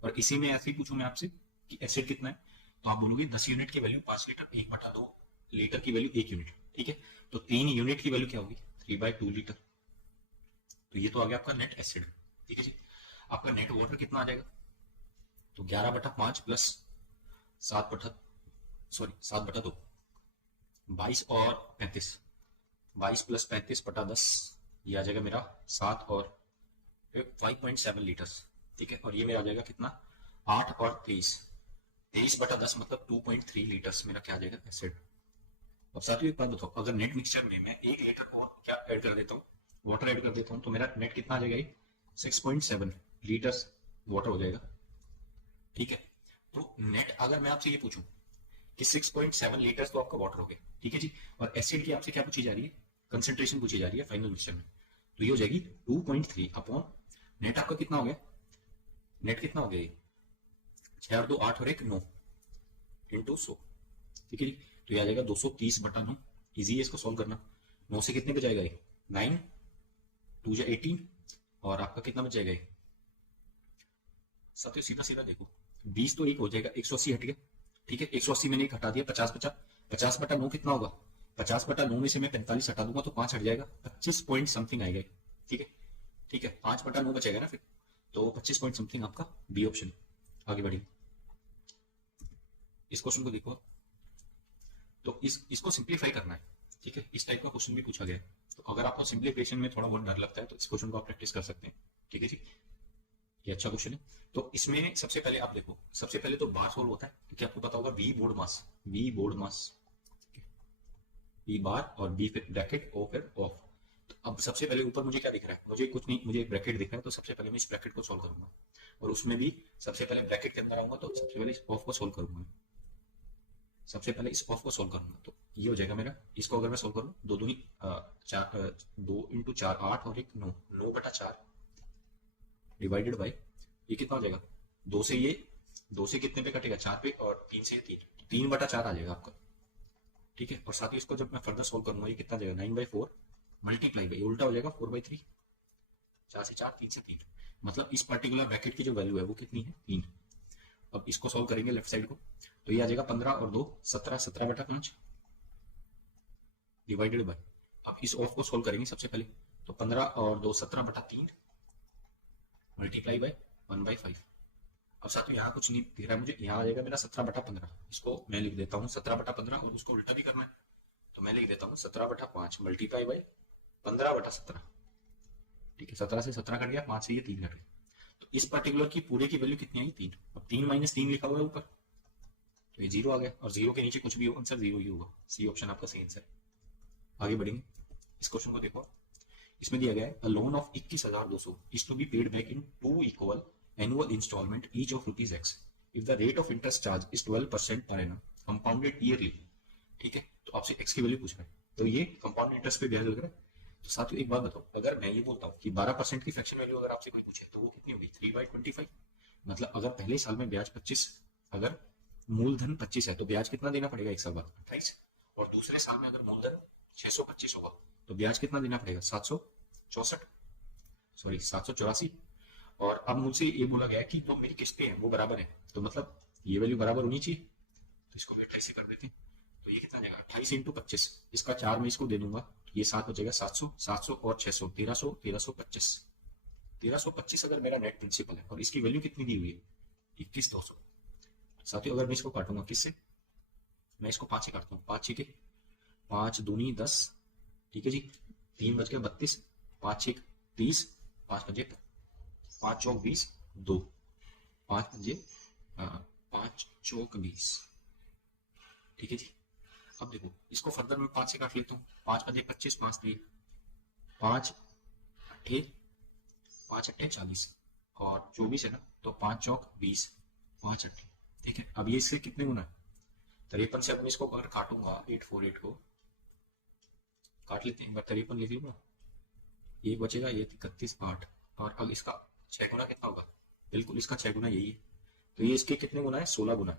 और इसी में ऐसे ही पूछूं मैं आपसे कि एसिड कितना है, तो आप बोलोगे 10 यूनिट की वैल्यू 5 लीटर, 1/2 लीटर की वैल्यू 1 यूनिट। ठीक है, तो 3 यूनिट की वैल्यू क्या होगी, 3/2 लीटर। तो ये तो आ गया आपका नेट एसिड। ठीक है जी, आपका नेट वाटर कितना आ जाएगा, तो 11/5 प्लस 7/2, 22 और 35, 22 प्लस 35/10, ये आ जाएगा मेरा 7 और 5.7 लीटर्स। ठीक है, और ये मेरा आ जाएगा कितना, 8 और 23, 23/10 मतलब 2.3 लीटर्स मेरा क्या आ जाएगा, एसिड। अब साथियों एक बात बताओ, अगर नेट मिक्सचर में मैं 1 लीटर और क्या ऐड कर देता हूँ, वाटर ऐड कर देता हूँ, तो मेरा नेट कितना आ जाएगा, 6.7 लीटर्स वाटर हो जाएगा। ठीक है, तो नेट अगर मैं आपसे ये पूछूं कि 6.7 लीटर्स तो आपका वाटर हो गया। ठीक है जी, और एसिड की आपसे क्या पूछी जा रही है, कंसेंट्रेशन पूछी जा रही है फाइनल मिक्सचर में। तो ये हो जाएगी 2.3 अपॉन नेट आपका कितना हो गया, नेट कितना हो गया, 6 और 2 8 और 1 9 इंटू 100। ठीक है जी, तो ये आ जाएगा 230/9। इजी है इसको सॉल्व करना। 9 से कितने पे जाएगा ये, 9, 2 या 18, और आपका कितना बच जाएगा ये, साथियों सीधा सीधा देखो, 20 तो एक हो जाएगा, 180 हट गया। ठीक है, 180 मैंने एक हटा दिया, 50/9 कितना होगा, 50/9 में से मैं 45 हटा दूंगा तो 5 हट जाएगा, 25 पॉइंट समथिंग आएगा। ठीक है, ठीक है, 5/9 बचेगा ना फिर, तो 25 पॉइंट समथिंग आपका बी ऑप्शन। आगे बढ़िए, इस क्वेश्चन को देखो। तो इसको सिंप्लीफाई करना है। ठीक है, इस टाइप का क्वेश्चन भी पूछा गया है, तो अगर आपको सिंप्लीफिकेशन में थोड़ा बहुत डर लगता है तो इस क्वेश्चन को आप प्रैक्टिस कर सकते हैं। ठीक है जी, ये अच्छा क्वेश्चन है। तो इसमें सबसे पहले आप देखो, सबसे पहले तो बार सोल्व होता है, क्योंकि आपको पता होगा वी बोर्ड मास, वी बोर्ड मास। बी बार और बी फिर ब्रैकेट ओ फिर ऑफ। तो अब सबसे पहले ऊपर मुझे क्या दिख रहा है, मुझे कुछ नहीं, मुझे एक ब्रैकेट दिख रहा है, तो सबसे पहले मैं इस ब्रैकेट को सोल्व करूंगा, और उसमें भी सबसे पहले ब्रैकेट के अंदर आऊंगा, तो सबसे पहले इस ऑफ को सोल्व करूंगा, सबसे पहले इस ऑफ को सोल्व करूंगा, तो ये हो जाएगा मेरा। इसको अगर मैं सोल्व करूँ, दो दूनी चार, 2 × 4 8 और एक 9, 9/4 डिवाइडेड बाई, ये कितना हो जाएगा, दो से ये, दो से कितने पे कटेगा, 4 पे, और 3 से 3, 3/4 आ जाएगा आपका। ठीक है, और साथ ही इसको जब मैं फर्दर सोल्व करूंगा, ये कितना जाएगा, 9/4 मल्टीप्लाई बाई, उल्टा हो जाएगा 4/3, 4 से 4, 3 से 3, मतलब इस पर्टिकुलर ब्रैकेट की जो वैल्यू है वो कितनी है, 3। अब इसको सोल्व करेंगे लेफ्ट साइड को, तो ये आ जाएगा 15 और 2 17, 17/5 डिवाइडेड बाई, अब इस ऑफ को सोल्व करेंगे सबसे पहले, तो 15 और 2 17/3 मल्टीप्लाई बाई 1/5। अब साथ में यहाँ कुछ नहीं दिख रहा है मुझे, यहाँ आ जाएगा मेरा 17/15, इसको मैं लिख देता हूँ 17/15, और उसको उल्टा भी करना है, तो मैं लिख देता हूँ 17/5 मल्टीप्लाई बाई 15/17। ठीक है, 17 से 17 कट गया, 5 से ये 3 कट गया, तो इस पर्टिकुलर की पूरे की वैल्यू कितनी आई, 3। अब 3 - 3 लिखा हुआ है ऊपर, तो ये 0 आ गया, और 0 के नीचे कुछ भी हो, आंसर 0 ही होगा, सी ऑप्शन आपका सही आंसर है। आगे बढ़ेंगे, इस क्वेश्चन को देखो, इसमें दिया गया है a loan of 21,200 is to be paid back in 2 equal annual instalment each of ₹X if the rate of interest charge is 12% per annum compounded yearly. ठीक है, तो आपसे एक्स की वैल्यू पूछ रहा है, तो ये कंपाउंड इंटरेस्ट पे ब्याज लग रहा है। तो साथियों एक बात बताओ, अगर मैं ये बोलता हूँ कि 12% की फ्रैक्शन वैल्यू अगर आपसे कोई पूछे, तो वो कितनी होगी, 3/25। मतलब अगर पहले साल में ब्याज 25, अगर मूलधन 25 है, तो ब्याज कितना देना पड़ेगा एक साल बाद, 28। और दूसरे साल में अगर मूलधन 625 होगा, तो ब्याज कितना देना पड़ेगा, 764, सॉरी 784। और अब मुझसे ये बोला गया कि जो मेरी किस्तें हैं वो बराबर है, तो मतलब ये वैल्यू बराबर होनी चाहिए, तो इसको भी 28 से कर देते हैं, तो ये कितना जाएगा, 28 × 25, इसका 4 में इसको दे दूंगा, तो ये 7 हो जाएगा, 700, 700 और 600, 1300, 1325, 1325 अगर मेरा नेट प्रिंसिपल है, और इसकी वैल्यू कितनी दी हुई है, 21,200। साथियों अगर मैं इसको काटूंगा किससे, मैं इसको 5 से काटता हूँ, 5 6 5 दूनी 10, ठीक है जी, 3 बज के 32, 5 6 30, 5 बजे 5 चौक 20, 2 5 बजे 5 चौक 20। ठीक है जी, अब देखो इसको फर्दर मैं 5 से काट लेता हूँ, 5 बजे 25, 5 3 5 अट्ठे 5 अट्ठे 40 और 24 है ना, तो 5 चौक 20, 5 अट्ठे। ठीक है, अब ये इससे कितने गुना है, 53 से। अब मैं इसको अगर काटूंगा 848 को काट लेते हैं, एक बार 53 लिख लूंगा, ये बचेगा, ये 31 8, और अब इसका 6 गुना कितना होगा, बिल्कुल इसका 6 गुना यही है, तो ये इसके कितने गुना है, 16 गुना है।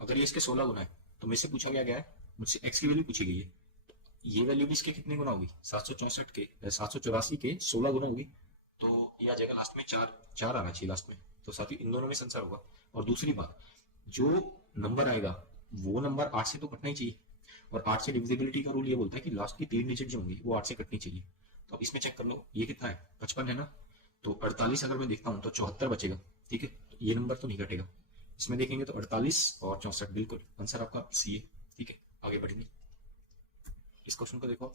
अगर ये इसके 16 गुना है, तो मुझसे पूछा गया है, मुझसे एक्स की वैल्यू पूछी गई है, ये वैल्यू भी इसके कितने गुना होगी, 764 के 784 के 16 गुना होगी, तो ये आ जाएगा लास्ट में 4 4 आना चाहिए लास्ट में, तो साथ ही इन दोनों में संसार होगा। और दूसरी बात, जो नंबर आएगा वो नंबर 8 से तो कटना ही चाहिए, और 8 से डिविजिबिलिटी का रूल ये बोलता है कि लास्ट की 3 डिजिट जो होंगी वो 8 से कटनी चाहिए। तो अब इसमें चेक कर लो, ये कितना है, 55 है ना, तो 48 अगर मैं देखता हूँ तो 74 बचेगा। ठीक है, तो ये नंबर तो नहीं घटेगा, इसमें देखेंगे तो 48 और 64, बिल्कुल आंसर आपका सी है। ठीक है, आगे बढ़ेंगे, इस क्वेश्चन को देखो,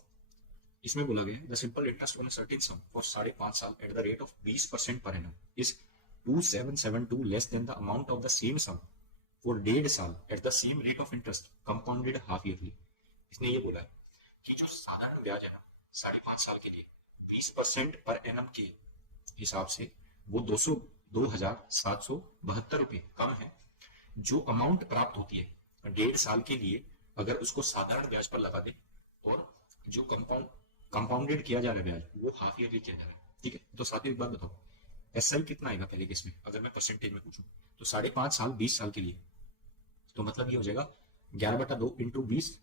इसमें बोला गया है the simple interest on a certain sum for 5.5 साल at the rate of 20% per annum is 2772 less than the amount of the same sum for 1.5 साल at the same rate of interest compounded half yearly. इसने ये बोला है कि जो साधारण ब्याज है ना 5.5 साल के लिए 20% पर एनम के हिसाब से वो 2,772 रुपए कम है, जो अमाउंट प्राप्त होती है 1.5 साल के लिए अगर उसको साधारण ब्याज पर लगा दे, और जो कंपाउंडेड किया जा रहा है ब्याज वो हाफ ईयरली किया जा रहा है। ठीक है, तो साथ ही एक बात बताओ, एसएल कितना आएगा पहले केस में, अगर मैं परसेंटेज में पूछूं, तो 5.5 साल 20 साल के लिए, तो मतलब ये हो जाएगा 11/2 × 20,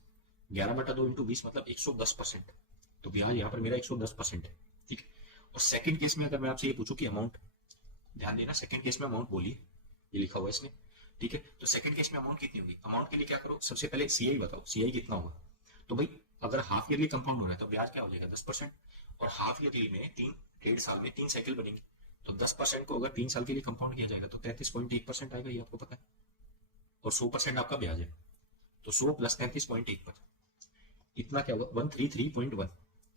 11/2 × 20 मतलब 110%, तो ब्याज यहाँ पर मेरा 110% है। ठीक है, और सेकंड केस में अगर मैं आपसे ये पूछूं कि अमाउंट, ध्यान देना सेकंड केस में अमाउंट बोलिए, ये लिखा हुआ है इसमें। ठीक है, तो सेकंड केस में अमाउंट कितनी होगी, अमाउंट के लिए क्या करो, सबसे पहले सीआई बताओ, सीआई कितना होगा, तो भाई अगर हाफ ईयरली कंपाउंड हो रहा है तो ब्याज क्या हो जाएगा 10%, और हाफ ईयरली में 1.5 साल में 3 साइकिल बनेंगे, तो 10% को अगर 3 साल के लिए कंपाउंड किया जाएगा तो 33.1% आएगा, ये आपको पता है, और 100% आपका ब्याज है, तो 100 + 33.1 इतना क्या होगा 133.1,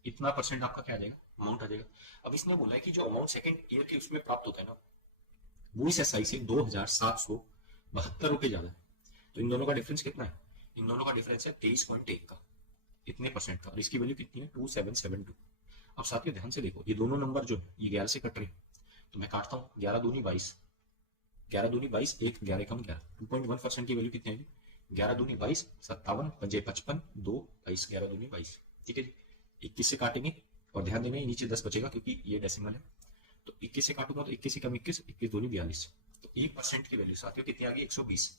इतना परसेंट आपका क्या आ जाएगा, अमाउंट आ जाएगा। अब इसने बोला है कि जो अमाउंट सेकंड ईयर के उसमें प्राप्त होता है ना, वो इस एसआई से 2,772 रुपए ज्यादा है, तो इन दोनों का डिफरेंस कितना है, इन दोनों का डिफरेंस है 23.1 का। इतने परसेंट का, और इसकी वैल्यू कितनी है 2772। अब साथियों ध्यान से देखो, ये दोनों नंबर जो है ये 11 से कट रहे हैं, तो मैं काटता हूँ 11 दूनी 22, 11 दूनी 22, एक 11 कम 11, 2.1% की वैल्यू कितनी आएगी 11 दूनी 22, 57 पंजे 55, 2 22, 11 दूनी 22। ठीक है जी, 21 से काटेंगे और ध्यान देना नीचे 10 बचेगा क्योंकि ये डेसिमल है, तो 21 से काटूंगा तो 21 से कम 21, 21 दूनी 42, तो 1% की वैल्यू साथियों कितनी आ गई 120।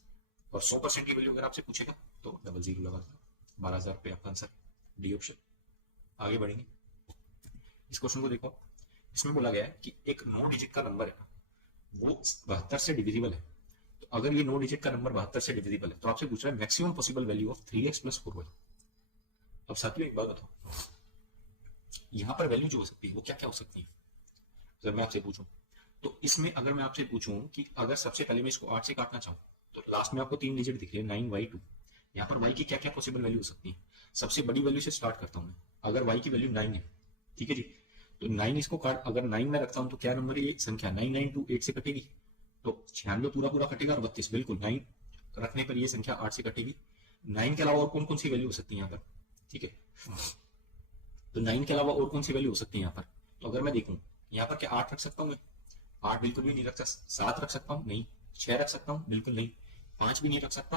और 100% की वैल्यू अगर आपसे पूछेगा तो डबल जीरो लगा देना, 12,000 पे आपका आंसर, डी ऑप्शन। आगे बढ़ेंगे, इस क्वेश्चन को देखो, इसमें बोला गया है कि एक 9 डिजिट का नंबर है वो 72 से डिविजिबल है, तो अगर ये 9 डिजिट का नंबर 72 से डिविजिबल है तो आपसे पूछ रहा है maximum possible value of 3x plus 4y। अब साथियों एक बात बताओ, यहां पर वैल्यू जो हो सकती है वो क्या क्या हो सकती है, अगर मैं आपसे पूछूं, तो इसमें अगर मैं आपसे पूछूं कि अगर सबसे पहले मैं इसको 8 से काटना चाहूं तो लास्ट में आपको 3 डिजिट दिख रहे हैं 9y2, यहाँ पर y की क्या क्या पॉसिबल वैल्यू हो सकती है। सबसे बड़ी वैल्यू से स्टार्ट करता हूं मैं, अगर y की वैल्यू 9 है, ठीक है जी, तो 9 इसको काट, अगर 9 में रखता हूं तो क्या नंबर है ये संख्या 992 8 से कटेगी, तो 96 पूरा पूरा कटेगा और 32 बिल्कुल 9 रखने पर ये संख्या 8 से कटेगी। 9 के अलावा और कौन कौन सी वैल्यू हो सकती है यहाँ पर, ठीक है, तो 9 के अलावा और कौन सी वैल्यू हो सकती है यहाँ पर, तो अगर मैं देखूं यहाँ पर क्या 8 रख सकता हूँ मैं, 8 बिल्कुल भी नहीं रख सकता, 7 रख सकता हूँ नहीं, 6 रख सकता हूँ बिल्कुल नहीं, 5 भी नहीं रख सकता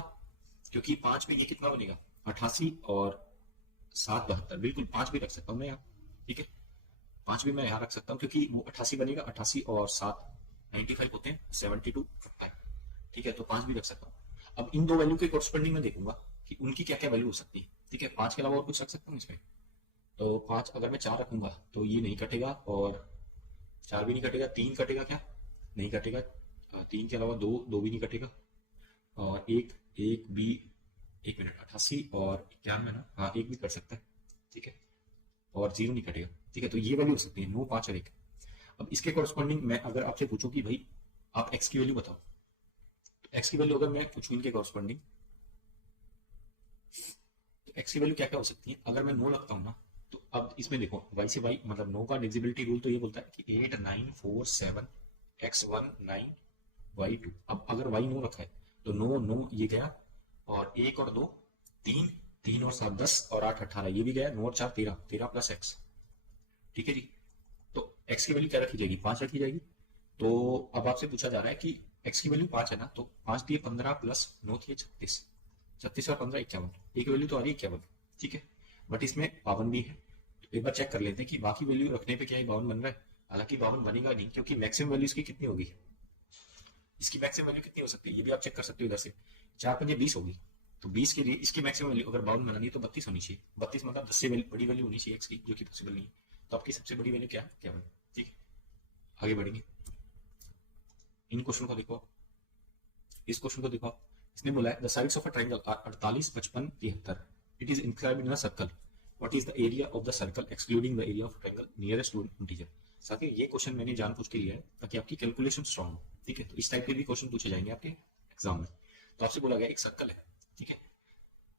क्योंकि 5 पे ये कितना बनेगा 88 और 7 72, बिल्कुल 5 भी रख सकता हूँ मैं यहाँ, ठीक है, 5 भी मैं यहाँ रख सकता हूँ क्योंकि वो 88 बनेगा, 88 और 7 95 होते हैं, 72 ठीक है, तो 5 भी रख सकता हूँ। अब इन दो वैल्यू के कोरस्पॉन्डिंग में देखूंगा कि उनकी क्या क्या वैल्यू हो सकती है, ठीक है, 5 के अलावा और कुछ रख सकता हूँ इसमें, तो 5 अगर मैं 4 रखूंगा तो ये नहीं कटेगा, और 4 भी नहीं कटेगा, 3 कटेगा क्या नहीं कटेगा, 3 के अलावा 2 2 भी नहीं कटेगा, और एक एक भी, 1 मिनट 88 और 91 ना, हाँ एक भी कर सकता है, ठीक है, और 0 नहीं कटेगा, ठीक है, तो ये वैल्यू हो सकती है 9 5 और 1। अब इसके कोरस्पॉन्डिंग मैं अगर आपसे पूछूं कि भाई आप x की वैल्यू बताओ, तो x की वैल्यू अगर मैं पूछूं इनके कोरस्पॉन्डिंग, तो x की वैल्यू क्या क्या हो सकती है, अगर मैं 9 लगता हूं ना, तो अब इसमें देखो y से y मतलब 9 का डिविजिबिलिटी रूल तो ये बोलता है कि 8 9 4 7 x1 9 y2। अब अगर y 9 रखा है तो 9 9 ये गया, और 1 और 2 3, 3 और 7 10 और 8 18, ये भी गया, 9 और 4 13, 13 प्लस x, ठीक है जी, तो x की वैल्यू क्या रखी जाएगी 5 रखी जाएगी। तो अब आपसे पूछा जा रहा है कि x की वैल्यू 5 है ना, तो 5 दिए 15 प्लस 9 दिए 36, 36 और 15 51, एक वैल्यू तो आ रही है 51, ठीक है, बट इसमें 52 भी है, तो एक बार चेक कर लेते हैं कि बाकी वैल्यू रखने पे क्या 52 बन रहा है, हालांकि 52 बनेगा नहीं क्योंकि मैक्सिमम वैल्यू इसकी कितनी होगी, इसकी मैक्सिमम वैल्यू कितनी हो सकती है ये भी आप चेक कर सकते हो इधर से, 4 पंजे 20 होगी, तो 20 के लिए इसकी मैक्सिमम वैल्यू अगर 52 बनानी है तो 32 होनी चाहिए, 32 मतलब 10 से बड़ी वैल्यू होनी चाहिए x की, जो कि पॉसिबल नहीं है, तो आपकी सबसे बड़ी वैल्यू क्या है क्या बनी, ठीक है। आगे बढ़ेंगे, इन क्वेश्चन को देखो, इस क्वेश्चन को देखो, इसने बोला है the sides of a triangle are 48 55 73, it is inscribed in a circle, what is the area of the circle excluding the area of triangle nearest to integer. साथियों ये क्वेश्चन मैंने जानबूझ के लिया है ताकि आपकी कैलकुलेशन स्ट्रांग हो, ठीक है, तो इस टाइप के भी क्वेश्चन पूछे जाएंगे आपके एग्जाम में। तो आपसे बोला गया एक सर्कल है, ठीक है,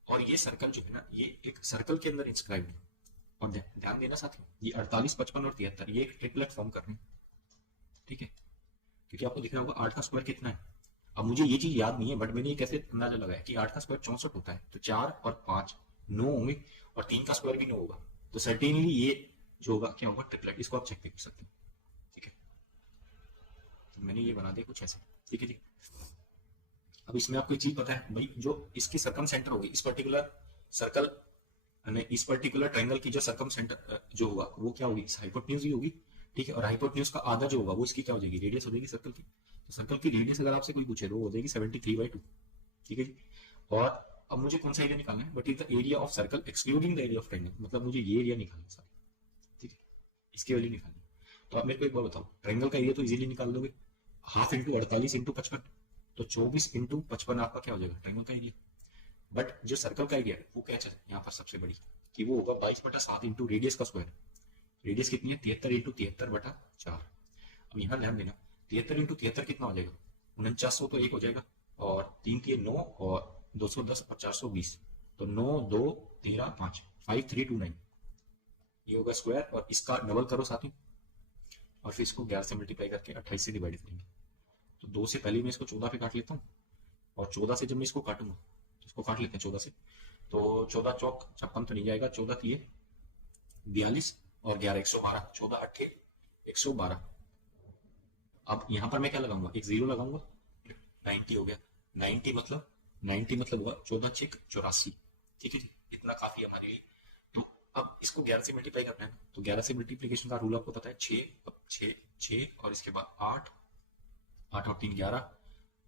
और ये सर्कल जो है ना ये एक सर्कल के अंदर इंस्क्राइब्ड है, और ध्यान देना साथियों ये 48 55 और 73 ये एक ट्रिपलेट फॉर्म कर रहे हैं, ठीक है, क्योंकि आपको दिख रहा होगा 8 का स्क्वायर कितना है। अब मुझे ये चीज याद नहीं है बट मैंने ये कैसे अंदाजा लगाया कि 8 का स्क्वायर 64 होता है, तो 4 और 5 9 होंगे, और 3 का स्क्वायर भी 9 होगा, तो सर्टेनली ये जो होगा क्या होगा ट्रिपलेट, इसको आप चेक कर सकते हैं, ठीक है, तो मैंने ये बना दिया कुछ ऐसे, ठीक है जी। अब इसमें आपको एक चीज पता है भाई, जो इसकी सरकम सेंटर होगी इस पर्टिकुलर सर्कल, इस पर्टिकुलर ट्रायंगल की जो सरकम सेंटर जो होगा वो क्या होगी, हाइपोटेन्यूज ही होगी, ठीक है, और हाइपोटेन्यूज का आधा जो होगा वो इसकी क्या हो जाएगी रेडियस हो जाएगी सर्कल की, तो सर्कल की रेडियस अगर आपसे कोई पूछे तो हो जाएगी 73/2, ठीक है जी। और अब मुझे कौन सा एरिया निकालना है, but is the area of circle excluding the area of triangle, मतलब मुझे ये एरिया निकालना है सारी, ठीक है, इसकी वैल्यू निकालनी। तो आप मेरे को एक बार बताओ, ट्रायंगल का एरिया तो इजीली निकाल दोगे, हाफ इंटू 48 इंटू 55, तो 24 इंटू 55 आपका क्या हो जाएगा ट्रायंगल का एरिया, बट जो सर्कल का एरिया है वो क्या है यहाँ पर सबसे बड़ी कि वो होगा 22/7 इंटू रेडियस का स्क्वायर, रेडियस कितनी है 73 इंटू 73/4। अब यहाँ ध्यान देना 73 इंटू 73 कितना हो जाएगा 4900, तो एक हो जाएगा, और 3 के 9 और 210 और 420, तो 9 2 13 5 5329 ये होगा स्क्वायर, और इसका डबल करो साथ ही, और फिर इसको 11 से मल्टीप्लाई करके 28 से डिवाइड करेंगे, तो 2 से पहले मैं इसको 14 पे काट लेता हूँ, और 14 से जब मैं इसको काटूंगा, इसको काट लेते हैं 14 से, तो 14 चौक 56 तो नहीं जाएगा, 14 दिए 42 और 11 112, 14 अट्ठे 112। अब यहां पर मैं क्या लगाऊंगा, एक जीरो लगाऊंगा, 90 हो गया। 90 मतलब हुआ 14 छेक 84। ठीक है जी, इतना काफी है हमारे लिए। तो अब इसको 11 से मल्टीप्लाई करना है, तो 11 से मल्टीप्लीकेशन का रूल आपको पता है, 6 6 6 और इसके बाद 8 8 और 3 11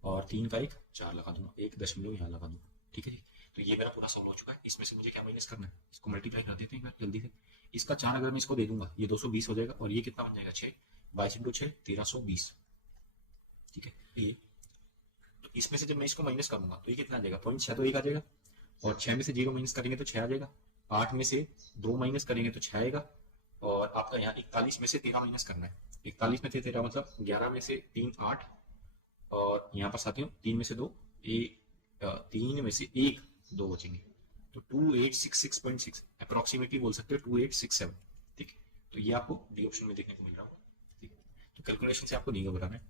और 3 का एक 4 लगा दूंगा, 1 दशमलव यहाँ लगा दूंगा। ठीक है जी, तो ये मेरा पूरा सॉल्व हो चुका है। इसमें से मुझे क्या माइनस करना है, इसको मल्टीप्लाई कर देते हैं एक बार जल्दी से। इसका 4 अगर मैं इसको दे दूंगा, ये 220 हो जाएगा, और ये कितना बन जाएगा 6 22 इंटू 6 1320। ठीक है, ये तो इसमें से जब मैं इसको माइनस करूंगा तो ये कितना आ जाएगा, 0.6 तो एक आ जाएगा, और 6 में से 0 माइनस करेंगे तो 6 आ जाएगा, 8 में से 2 माइनस करेंगे तो 6 आएगा, और आपका यहाँ 41 में से 13 माइनस करना है। 41 में से 13 मतलब 11 में से 3 8, और यहाँ पर साथियों 3 में से 2 3 में से 1 2 बचेंगे, तो 2866.6 अप्रोक्सीमेटली बोल सकते हो 2867। ठीक है, तो ये आपको डी ऑप्शन में देखने को मिल रहा होगा। ठीक है, तो कैलकुलेशन से आपको नहीं घबराना है।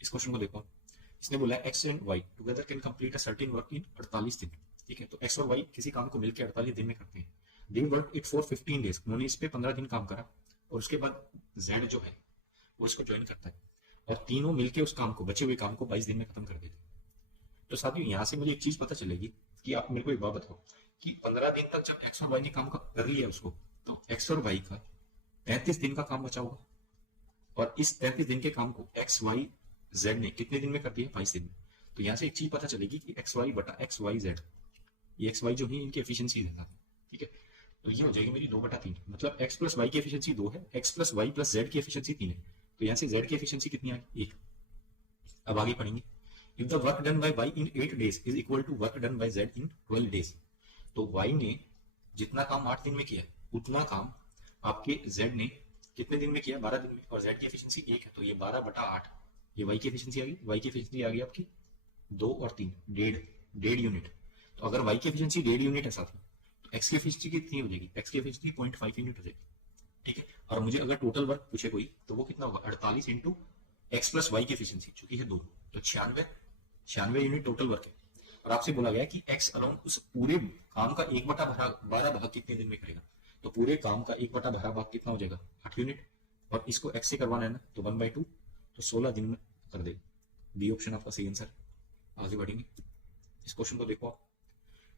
इस क्वेश्चन को देखो, इसने बोला X and Y together can complete a certain work in 48 दिन। ठीक है, तो एक्स और वाई किसी काम को मिलकर 48 दिन में करते हैं। They work it for 15 days, उन्होंने इस पे 15 दिन काम करा, और उसके बाद जेड जो है वो इसको ज्वाइन करता है, और तीनों मिलके उस काम को, बचे हुए काम को 22 दिन में खत्म कर देते हैं। तो साथियों यहाँ से मुझे एक चीज पता चलेगी कि आप मेरे को एक बात बताओ कि 15 दिन तक जब एक्स और वाई ने काम कर लिया उसको, तो एक्स और वाई का 33 दिन का काम बचा होगा, और इस 33 दिन के काम को एक्स वाई जेड ने कितने दिन में कर दिया, 22 दिन में। तो यहाँ से एक चीज पता चलेगी कि एक्स वाई बटा एक्स वाई जेड, ये एक्स वाई जो है इनकी एफिशिएंसी है। ठीक है, तो ये हो जाएगी मेरी 2/3, मतलब एक्स प्लस वाई की एफिशिएंसी 2 है, X plus Y plus Z की एफिशिएंसी 3 है। तो यहाँ से जेड की एफिशिएंसी कितनी आ गई, 1। अब आगे पढ़ेंगे, if the work done by Y in 8 days is equal to work done by Z in 12 days. तो वाई ने जितना काम 8 दिन में किया उतना काम आपके जेड ने कितने दिन में किया, 12 दिन में, और जेड की एफिशिएंसी 1 है, तो ये 12/8 ये वाई की एफिशिएंसी आ गई। वाई की एफिशिएंसी आ गई आपकी 2 और 3 डेढ़ यूनिट। तो अगर वाई की एफिशिएंसी 1.5 यूनिट है साथ में, तो एक्स की एफिशिएंसी कितनी हो जाएगी, एक्स की एफिशिएंसी 0.5 यूनिट हो जाएगी। ठीक है, और मुझे अगर टोटल वर्क पूछे कोई तो वो कितना होगा, 48 इंटू एक्स प्लस वाई की एफिशिएंसी चूंकि है 2, तो 96 यूनिट टोटल वर्क है। और आपसे बोला गया कि एक्स अलोंग उस पूरे काम का 1/12 भाग कितने दिन में करेगा, तो पूरे काम का 1/12 भाग कितना हो जाएगा, 8 यूनिट, और इसको एक्स से करवाना है ना, तो 1/2, तो 16 दिन में कर देगा। बी ऑप्शन आपका सही आंसर। आगे बढ़ेंगे, इस क्वेश्चन को देखो आप।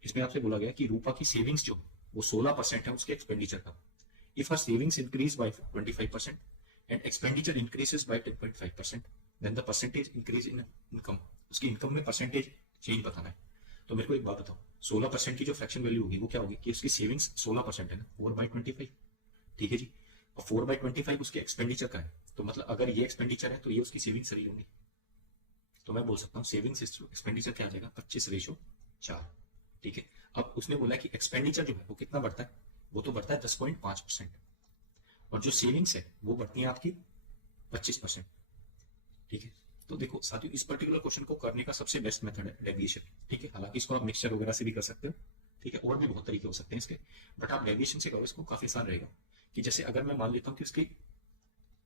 इसमें आपसे बोला गया कि रूपा की सेविंग्स जो वो 16% है उसके एक्सपेंडिचर का। If her savings increase by 25% and expenditure increases by 10.5%, then the percentage increase in income, उसकी इनकम में परसेंटेज चेंज बताना है। तो मेरे को एक बात बताओ, 16% की जो फ्रैक्शन वैल्यू होगी वो क्या होगी, कि उसकी सेविंग्स 16% है ना, 4/25। ठीक है जी, और 4/25 उसके एक्सपेंडिचर का है, तो मतलब अगर ये एक्सपेंडिचर है तो ये उसकी सेविंग्स सही होंगी। तो मैं बोल सकता हूँ सेविंग्स एक्सपेंडिचर क्या आ जाएगा, 25/4। ठीक है, अब उसने बोला कि एक्सपेंडिचर जो है वो कितना बढ़ता है, वो तो बढ़ता है 10.5%, और जो सेविंग्स है वो बढ़ती है आपकी 25%। ठीक है, तो देखो साथियों इस पर्टिकुलर क्वेश्चन को करने का सबसे बेस्ट मेथड है डेविएशन। ठीक है, हालांकि इसको आप मिक्सचर वगैरह से भी कर सकते हो। ठीक है, और भी बहुत तरीके हो सकते हैं इसके, बट आप डेविएशन से करो इसको, काफी आसान रहेगा। कि जैसे अगर मैं मान लेता हूँ कि उसकी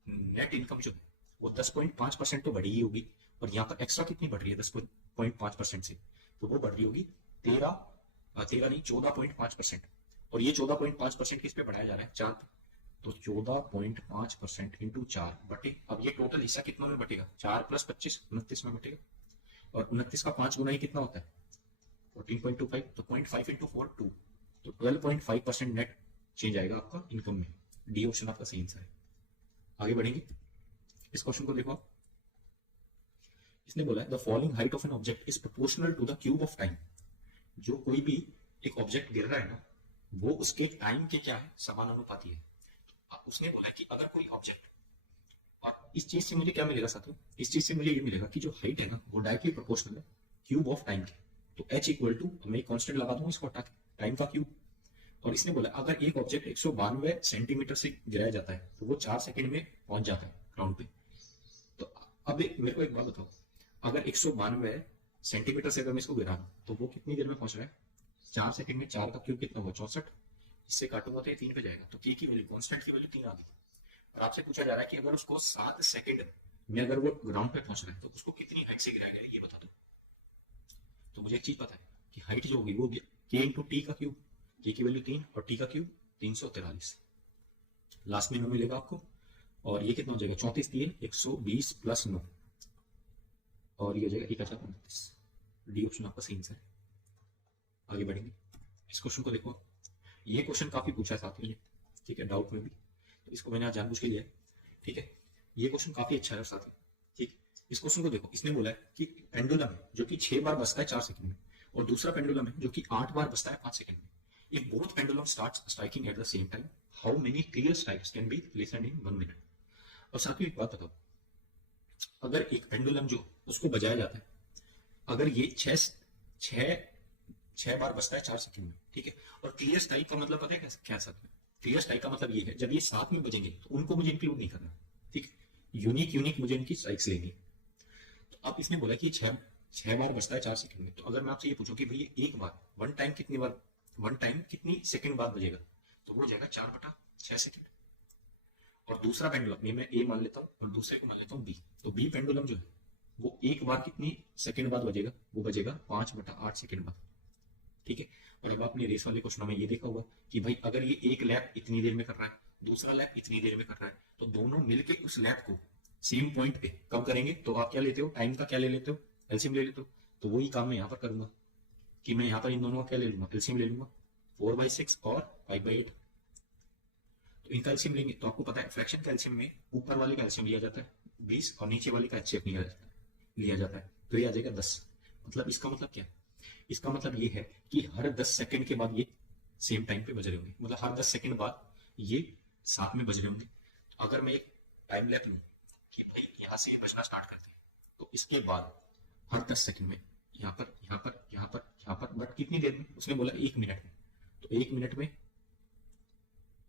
नेट इनकम जो है वो 10.5% तो बढ़ी ही होगी, और यहाँ पर एक्स्ट्रा कितनी बढ़ रही है 10.5% से, तो वो बढ़ रही होगी 14.5%, और ये 14.5% किस पे बढ़ाया जा रहा है, 4 पे, तो 14.5% इंटू 4 बटे, अब ये टोटल हिस्सा कितना में बटेगा, 4 + 25 29 में बटेगा, और 29 का 5 गुना ही कितना होता है 14.25, तो 0.5 इंटू 4 2, तो 12.5% नेट चेंज आएगा आपका इनकम में। डी ऑप्शन आपका सही आंसर है। आगे बढ़ेंगे, इस क्वेश्चन को देखो, इसने बोला है the following height of an object is proportional to the cube of time. जो कोई भी एक ऑब्जेक्ट गिर रहा है ना, वो उसके टाइम के क्या है, समानुपाती है। उसने बोला कि अगर कोई ऑब्जेक्ट, और इस चीज से मुझे क्या मिलेगा साथियों, इस चीज से मुझे ये मिलेगा कि जो हाइट है ना वो डायरेक्टली प्रोपोर्शनल है क्यूब ऑफ टाइम के, तो h इक्वल टू, मैं कांस्टेंट लगा दूंगा इसको हटा के, टाइम का क्यूब। और इसने बोला अगर एक ऑब्जेक्ट 192 सेंटीमीटर से गिराया जाता है तो वो 4 सेकंड में पहुंच जाता है ग्राउंड पे। तो अब मेरे को एक बात बताओ, अगर 192 सेंटीमीटर से अगर मैं इसको गिरा तो वो कितनी देर में पहुंच रहा है, 4 सेकंड में। 4 का क्यूब कितना हुआ, 64, इससे काटूंगा तो ये 3 पे जाएगा, तो k की वैल्यू, कांस्टेंट की वैल्यू 3 आ गई। और आपसे पूछा जा रहा है कि अगर उसको 7 सेकंड में अगर वो ग्राउंड पे पहुंच रहा है तो उसको कितनी हाइट से गिराया गया ये बता दो। तो मुझे एक चीज पता है कि हाइट जो होगी वो के इंटू टी का क्यूब, के की वैल्यू 3 और टी का क्यूब 343, लास्ट में 9 मिलेगा आपको। और ये कितना हो जाएगा 34 दिए 120 प्लस 9 और ये हो जाएगा 1029। डी ऑप्शन आपका सही आंसर है। आगे बढ़ेंगे, इस क्वेश्चन को देखो, ये क्वेश्चन काफी पूछा है साथियों ने, ठीक है, डाउट में भी, तो इसको मैंने आज जानबूझ के लिया है, ठीक है। ये क्वेश्चन काफी अच्छा है साथियों, ठीक। इस क्वेश्चन को देखो, इसने बोला है कि पेंडुलम है जो कि 6 बार बजता है 4 सेकंड में, और दूसरा पेंडुलम है जो कि 8 बार बजता है 5 सेकंड में। If both pendulum starts striking eight the same time, how many clear strikes can be listened in 1 minute. और साथियों एक बात बताओ, अगर एक पेंडुलम जो उसको बजाया जाता है, अगर ये छह बार बजता है 4 सेकंड में, ठीक है, और क्लियर स्ट्राइक का मतलब पता है क्या साथियों? क्लियर स्ट्राइक का मतलब ये है जब ये साथ में बजेंगे तो उनको मुझे इंक्लूड नहीं करना, ठीक है, यूनिक मुझे इनकी स्ट्राइक्स लेंगे। तो अब इसने बोला कि छह बार बजता है 4 सेकंड में, तो अगर मैं आपसे ये पूछूं कि भाई एक बार वन टाइम कितनी सेकंड बाद बजेगा, तो वो हो जाएगा 4/6 सेकंड। और दूसरा पेंडुलम, ये मैं ए मान लेता हूँ और दूसरे को मान लेता हूँ बी, तो बी पेंडुलम जो है वो एक बार कितनी सेकंड बाद बजेगा, वो बजेगा 5/8 सेकंड बाद, ठीक है। और अब आपने रेस वाले क्वेश्चनों में ये देखा होगा कि भाई अगर ये एक लैप इतनी देर में कर रहा है, दूसरा लैप इतनी देर में कर रहा है, तो दोनों मिलके उस लैप को सेम पॉइंट पे कब करेंगे, तो आप क्या लेते हो, टाइम का क्या ले लेते हो, एलसीएम ले लेते हो। तो वही काम मैं यहाँ पर करूंगा कि मैं यहाँ पर इन दोनों का क्या ले लूंगा, एलसीएम ले लूंगा, 4/6 और 5/8। तो इनका एलसीएम लेंगे तो आपको पता है फ्रैक्शन का एलसीएम में ऊपर वाले का एलसीएम लिया जाता है 20 और नीचे वाले का एचसीएफ लिया जाता है, तो ये आ जाएगा 10। मतलब इसका मतलब क्या है, इसका मतलब ये है कि हर 10 सेकंड के बाद ये सेम टाइम पे बज रहे होंगे, मतलब हर 10 सेकंड बाद ये साथ में बज रहे होंगे। तो अगर मैं एक टाइम लैप लूं कि भाई यहाँ से बजना स्टार्ट करते हैं, तो इसके बाद हर 10 सेकंड में यहाँ पर यहाँ पर यहाँ पर यहाँ पर, बट कितनी देर में, उसने बोला 1 मिनट में, तो 1 मिनट में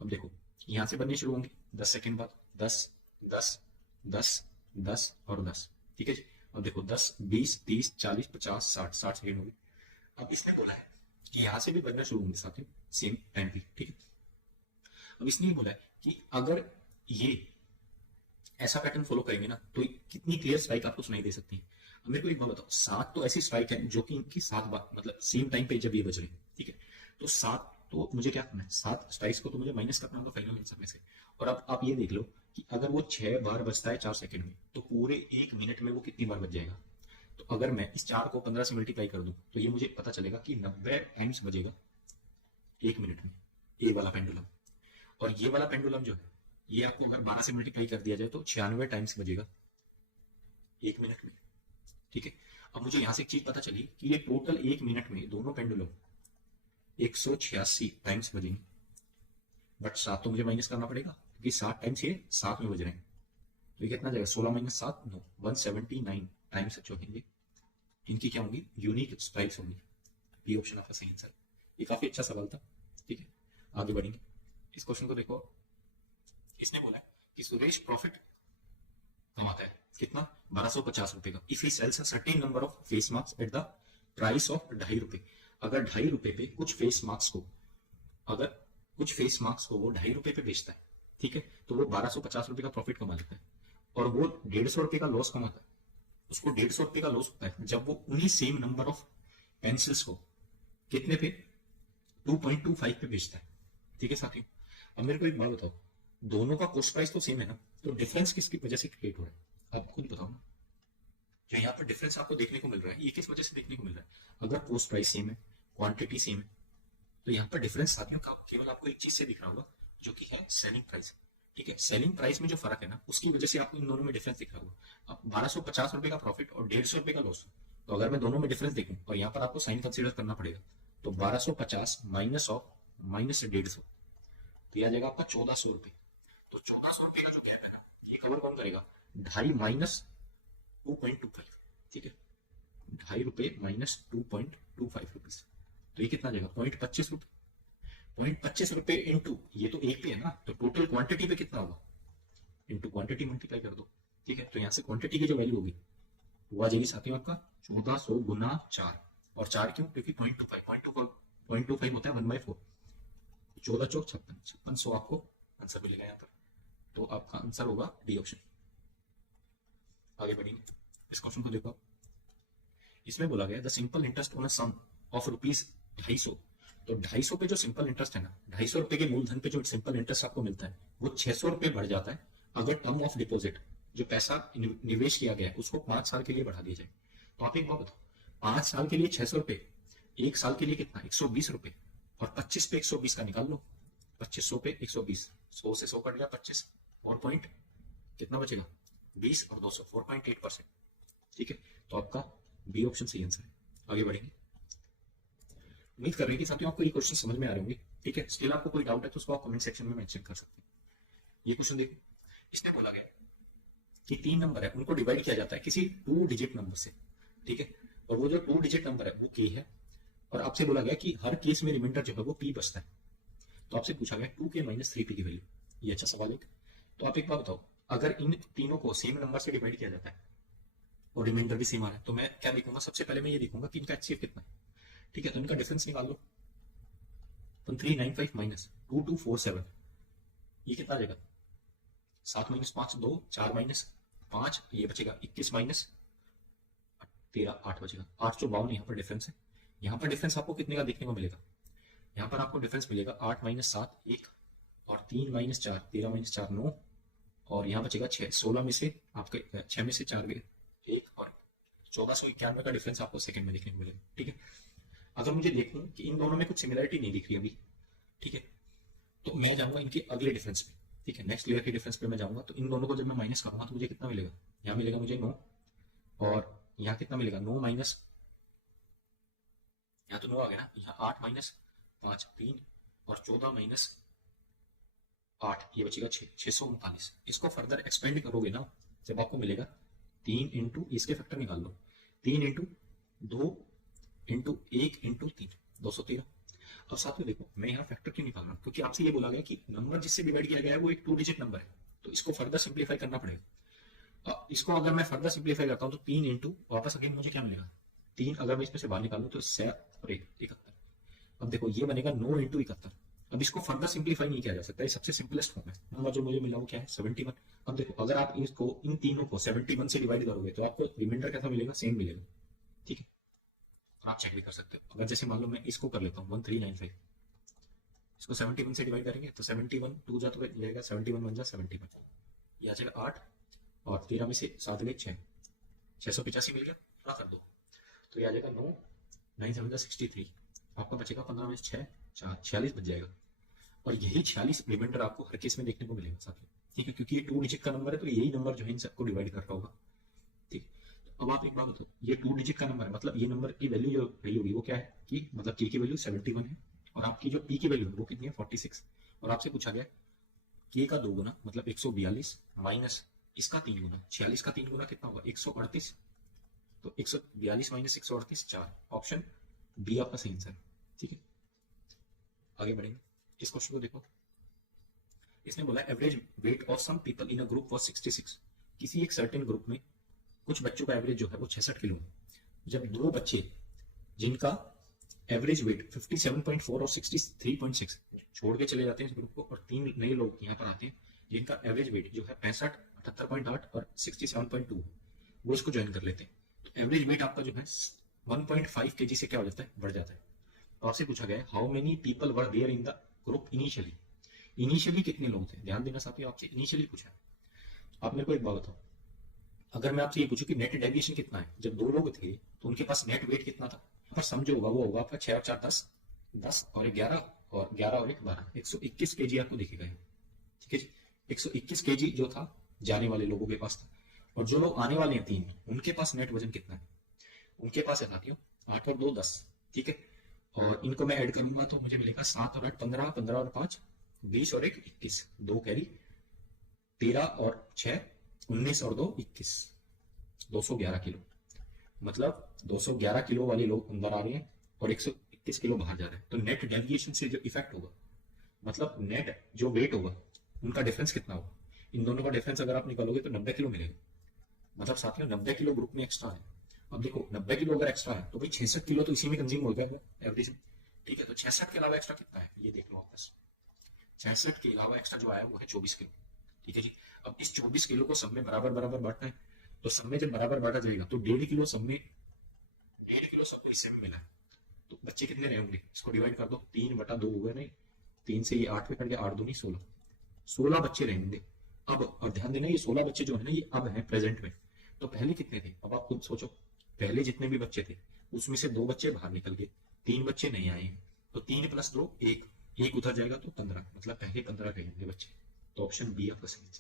अब देखो यहाँ से बनने शुरू होंगे 10 सेकंड बाद, 10 10 10 10 और 10, ठीक है जी। अब देखो 10 20 30 40 50 60 60 सेकंड हो गए। अब इसने बोला है कि यहां से भी बनना शुरू होंगे साथियों सेम टाइम पे, ठीक है। अब इसने ये बोला है कि अगर ये ऐसा पैटर्न फॉलो करेंगे ना, तो कितनी क्लियर स्ट्राइक आपको सुनाई दे सकती है। अब मेरे को एक बात बताओ, 7 तो ऐसी स्ट्राइक है जो कि इनकी 7 बार मतलब सेम टाइम पे जब ये बज रहे हैं, ठीक है, तो 7 तो मुझे क्या करना है, 7 स्ट्राइक्स को तो मुझे माइनस करना होगा फाइनल आंसर में से। और अब आप ये देख लो कि अगर वो 6 बार बजता है 4 सेकंड में, तो पूरे 1 मिनट में वो कितनी बार बज जाएगा। तो अगर मैं इस 4 को 15 से मल्टीप्लाई कर दूं, तो ये मुझे पता चलेगा कि 90 टाइम्स बजेगा 1 मिनट में, ये वाला पेंडुलम। और ये वाला पेंडुलम जो है, ये आपको अगर 12 से मल्टीप्लाई कर दिया जाए तो 96 टाइम्स बजेगा 1 मिनट में, ठीक है। अब मुझे यहां से एक चीज पता चली कि ये टोटल 1 मिनट में दोनों पेंडुलम 186 टाइम्स बजेंगे, बट 7 तो मुझे माइनस करना पड़ेगा क्योंकि 7 टाइम्स ये साथ में बज रहे हैं। तो ये कितना जाएगा, 16 - 7 9 179 टाइम्स जो होंगे इनकी क्या होंगी, यूनिक स्ट्राइक्स होंगी। बी ऑप्शन आपका सही आंसर। ये काफी अच्छा सवाल था, ठीक है। आगे बढ़ेंगे, इस क्वेश्चन को देखो, इसने बोला है कि सुरेश प्रॉफिट कमाता है कितना, 1250 रुपए का, if he sells a certain number of face mask at the price of 2.5 रुपए। अगर 2.5 रुपए पे कुछ फेस मास्क को, अगर कुछ फेस मास्क को वो 2.5 रुपए पे बेचता है, ठीक है, तो वो 1250 रुपए का प्रॉफिट कमा लेता है। और वो 150 रुपए का लॉस कमाता है, उसको 150 रुपए का लॉस होता है जब वो उन्हीं सेम नंबर ऑफ पेंसिल्स को कितने पे, 2.25 पे बेचता है, ठीक है साथियों। अब मेरे को एक बात बताओ, दोनों का कॉस्ट प्राइस तो सेम है ना, तो डिफरेंस किसकी वजह से क्रिएट हो रहा है, आप खुद बताओ ना। जो यहाँ पर डिफरेंस आपको देखने को मिल रहा है, ये किस वजह से देखने को मिल रहा है। अगर कॉस्ट प्राइस सेम है, क्वांटिटी सेम है, तो यहाँ पर डिफरेंस साथियों का केवल आपको एक चीज से दिख रहा होगा, जो कि है सेलिंग प्राइस, ठीक है। सेलिंग प्राइस में जो फर्क है ना, उसकी वजह से आपको इन दोनों में डिफरेंस दिख रहा होगा। अब 1250 रुपए का प्रॉफिट और 150 रुपए का लॉस, तो अगर मैं दोनों में डिफरेंस देखूं, और यहाँ पर आपको साइन कंसीडर करना पड़ेगा, तो 1250 माइनस ऑफ माइनस 150, तो यह आ जाएगा आपका 1400 रुपए। तो 1400 रुपए का जो गैप है ना, ये कवर कौन करेगा, 2.5 माइनस 2.25, ठीक है, 2.5 रुपए माइनस 2.25 रुपीज, तो ये कितना जाएगा, 0.25 रुपए। 0.25 रुपए इंटू, ये तो एक पे है ना, तो टोटल क्वांटिटी पे कितना होगा, इंटू क्वांटिटी मल्टीप्लाई कर दो, ठीक है। तो यहाँ से क्वांटिटी की जो वैल्यू होगी वो आ जाएगी साथियों आपका 1400 गुना 4, और 4 क्यों, क्योंकि 0.25 होता है 1/4, 14 चौक 56, 5600 आपको आंसर मिलेगा यहाँ पर। तो आपका आंसर होगा डी ऑप्शन। आगे बढ़ेंगे, इस क्वेश्चन को देखो, इसमें बोला गया the simple interest on a sum of ₹250 तो 250 पे जो सिंपल इंटरेस्ट है ना, 250 रुपए के मूलधन पे जो सिंपल इंटरेस्ट आपको मिलता है वो 600 रुपए बढ़ जाता है अगर टर्म ऑफ डिपॉजिट, जो पैसा निवेश किया गया है उसको 5 साल के लिए बढ़ा दिया जाए। तो आप एक बात बताओ, 5 साल के लिए 600 रुपए, 1 साल के लिए कितना, 120 रुपए, और 25 पे 120 का निकाल लो, 2500 पे 120, 100 से 100 कट गया 25, और पॉइंट कितना बचेगा 20 और 200, 4.8%। ठीक है, तो आपका बी ऑप्शन सही आंसर है। आगे बढ़ेंगे। उम्मीद कर रहे हैं कि साथियों आपको ये क्वेश्चन समझ में आ रहे होंगे। ठीक है, स्टिल आपको कोई डाउट है तो उसको आप कमेंट सेक्शन में मेंशन कर सकते हैं। ये क्वेश्चन देखो, इसमें बोला गया कि 3 नंबर है, उनको डिवाइड किया जाता है किसी 2 डिजिट नंबर से। ठीक है, और वो जो 2 डिजिट नंबर है वो के है, और आपसे बोला गया कि हर केस में रिमाइंडर जो है वो पी बचता है। तो आपसे पूछा गया 2k - 3p की वैल्यू। ये अच्छा सवाल है। तो आप एक बात बताओ, अगर इन तीनों को सेम नंबर से डिवाइड किया जाता है और रिमाइंडर भी सेम आ रहा है, तो मैं क्या देखूंगा, सबसे पहले मैं ये देखूंगा कि इनका एचसीएफ कितना है। ठीक है, तो इनका डिफरेंस निकाल लो। 395 माइनस 2247, ये कितना आ जाएगा, 7 - 5 2, 4 - 5, ये बचेगा 21 माइनस 13, 8 बचेगा, 852 यहाँ पर डिफरेंस है। यहाँ पर डिफरेंस आपको कितने का देखने को मिलेगा, यहाँ पर आपको डिफरेंस मिलेगा 8 - 7 1, और 3 - 4 13 - 4 9, और यहाँ बचेगा 6, 16 में से आपके 6 में से 4 गए 1, और 1491 का डिफरेंस आपको सेकंड में देखने को मिलेगा। ठीक है, अगर मुझे देखूं कि इन दोनों में कुछ सिमिलरिटी नहीं दिख रही अभी, ठीक है, तो मैं जाऊंगा इनके अगले डिफरेंस पे। ठीक है, नेक्स्ट लेयर के डिफरेंस पे मैं जाऊंगा, तो इन दोनों को जब मैं माइनस करूंगा तो मुझे कितना मिलेगा, यहाँ मिलेगा मुझे 9, और यहाँ कितना मिलेगा 9 माइनस, यहाँ तो 9 आ गया ना, यहाँ 8 - 5 3, और 14 - 8, ये बचेगा 6, 639। इसको फर्दर एक्सपेंड करोगे ना, जब आपको मिलेगा 3 इंटू, इसके फैक्टर निकाल लो, 3 इंटू 2 इंटू 1 इंटू 3, 213। अब साथ में देखो, मैं यहाँ फैक्टर क्यों निकाल रहा हूँ, क्योंकि आपसे ये बोला गया कि नंबर जिससे डिवाइड किया गया है वो एक 2 डिजिट नंबर है, तो इसको फर्दर सिंप्लीफाई करना पड़ेगा। इसको अगर मैं फर्दर सिंप्लीफाई करता हूँ तो 3 इंटू वापस अगेन मुझे क्या मिलेगा 3, अगर मैं इसमें से बाहर निकालू तो 71। अब देखो ये बनेगा 9 इंटू 71। अब इसको फर्दर सिंप्लीफाई नहीं किया जा सकता, ये सबसे सिंपलेस्ट फॉर्म है। नंबर जो मुझे मिला वो क्या है 71। अब देखो अगर आप इसको इन तीनों को 71 से डिवाइड करोगे तो आपको रिमाइंडर कैसा मिलेगा, सेम मिलेगा। ठीक है, और आप चेक भी कर सकते हो। अगर जैसे मान लो मैं इसको कर लेता हूँ 1395, इसको 71 से डिवाइड करेंगे तो 71 2 जा तो जाएगा 71 1 जा 71, ये आ जाएगा 8, और 13 में से 7 गए 6, 685 मिल गया, पूरा कर दो तो ये आ जाएगा 9 9 7 63, आपका बचेगा 15 में 6 4 46 बच जाएगा। और यही 46 रिमाइंडर आपको हर केस में देखने को मिलेगा साथियों। ठीक है, क्योंकि ये 2 डिजिट का नंबर है तो यही नंबर जो है इन सबको डिवाइड कर रहा होगा। ठीक, तो अब आप एक बात बताओ, ये 2 डिजिट का नंबर है, मतलब ये नंबर की वैल्यू जो रही होगी वो क्या है, कि मतलब के की वैल्यू 71 है, और आपकी जो पी की वैल्यू है वो कितनी है 46, और आपसे पूछा गया के का 2 गुना मतलब 142 माइनस इसका 3 गुना, 46 का 3 गुना कितना होगा 138, तो 142 माइनस 138 4, ऑप्शन बी आपका सही आंसर। ठीक है, आगे बढ़ेंगे। इस क्वेश्चन को देखो, इसने बोला average weight of some people in a group was 66। किसी एक सर्टेन ग्रुप में कुछ बच्चों का एवरेज जो है वो 66 किलो है। जब 2 बच्चे जिनका एवरेज वेट 57.4 और 63.6 छोड़ के चले जाते हैं इस ग्रुप को, और 3 नए लोग यहाँ पर आते हैं जिनका एवरेज वेट जो है 65 78.8 और 67.2 वो इसको ज्वाइन कर लेते हैं, तो एवरेज वेट आपका जो है 1.5 kg से क्या हो जाता है, बढ़ जाता है। तो आपसे पूछा गया है how many people were there in the group initially. Initially कितने लोग थे, ध्यान देना साथियों, आपसे इनिशियली पूछा है। आप मेरे को एक बात बताओ, अगर मैं आपसे ये पूछूं कि नेट डेविएशन कितना है, जब 2 लोग थे तो उनके पास नेट वेट कितना था, पर समझो होगा वो होगा आपका 6 और 4 10, 10 और 11, और 11 और 1 12, 121 kg आपको दिखेगा। ठीक है जी, 121 kg जो था जाने वाले लोगों के पास था, और जो लोग आने वाले हैं 3 उनके पास नेट वजन कितना है, उनके पास है साथियों 8 और 2 10। ठीक है, और इनको मैं ऐड करूंगा तो मुझे मिलेगा 7 और 8 15, 15 और 5 20, और 1 21, 2 कैरी 13 और 6 19, और 2 21, 211 किलो। मतलब 211 किलो वाले लोग अंदर आ रहे हैं और 121 किलो बाहर जा रहे हैं। तो नेट डेविएशन से जो इफेक्ट होगा, मतलब नेट जो वेट होगा उनका डिफरेंस कितना होगा, इन दोनों का डिफरेंस अगर आप निकालोगे तो 90 किलो मिलेगा। मतलब साथियों 90 किलो ग्रुप में एक्स्ट्रा है। अब देखो 90 किलो अगर एक्स्ट्रा है तो भाई 66 किलो तो इसी में कंज्यूम हो गया एवरेज में। ठीक है, तो 66 के अलावा एक्स्ट्रा कितना है ये देख लो वापस, 66 के अलावा एक्स्ट्रा जो आया वो है 24 किलो। ठीक है जी, अब इस 24 किलो को सब में बराबर बराबर बांटना है, तो सब में जब बराबर बांटा जाएगा तो 1.5 किलो सब में, 1.5 किलो सबको हिस्से में मिला है, तो बच्चे कितने रहे होंगे, इसको डिवाइड कर दो, 3/2 हुए नहीं, 3 से ये 8 पे कट गया, 8 दूनी 16, 16 बच्चे रहेंगे। अब और ध्यान देना, ये 16 बच्चे जो है ना, ये अब है प्रेजेंट में। तो पहले कितने थे, अब आप खुद सोचो, पहले जितने भी बच्चे थे उसमें से 2 बच्चे बाहर निकल गए, 3 बच्चे नहीं आए हैं, तो 3 + 2 1, एक उधर जाएगा तो 15, मतलब पहले 15 रहेंगे बच्चे। तो ऑप्शन बी आपका सही है।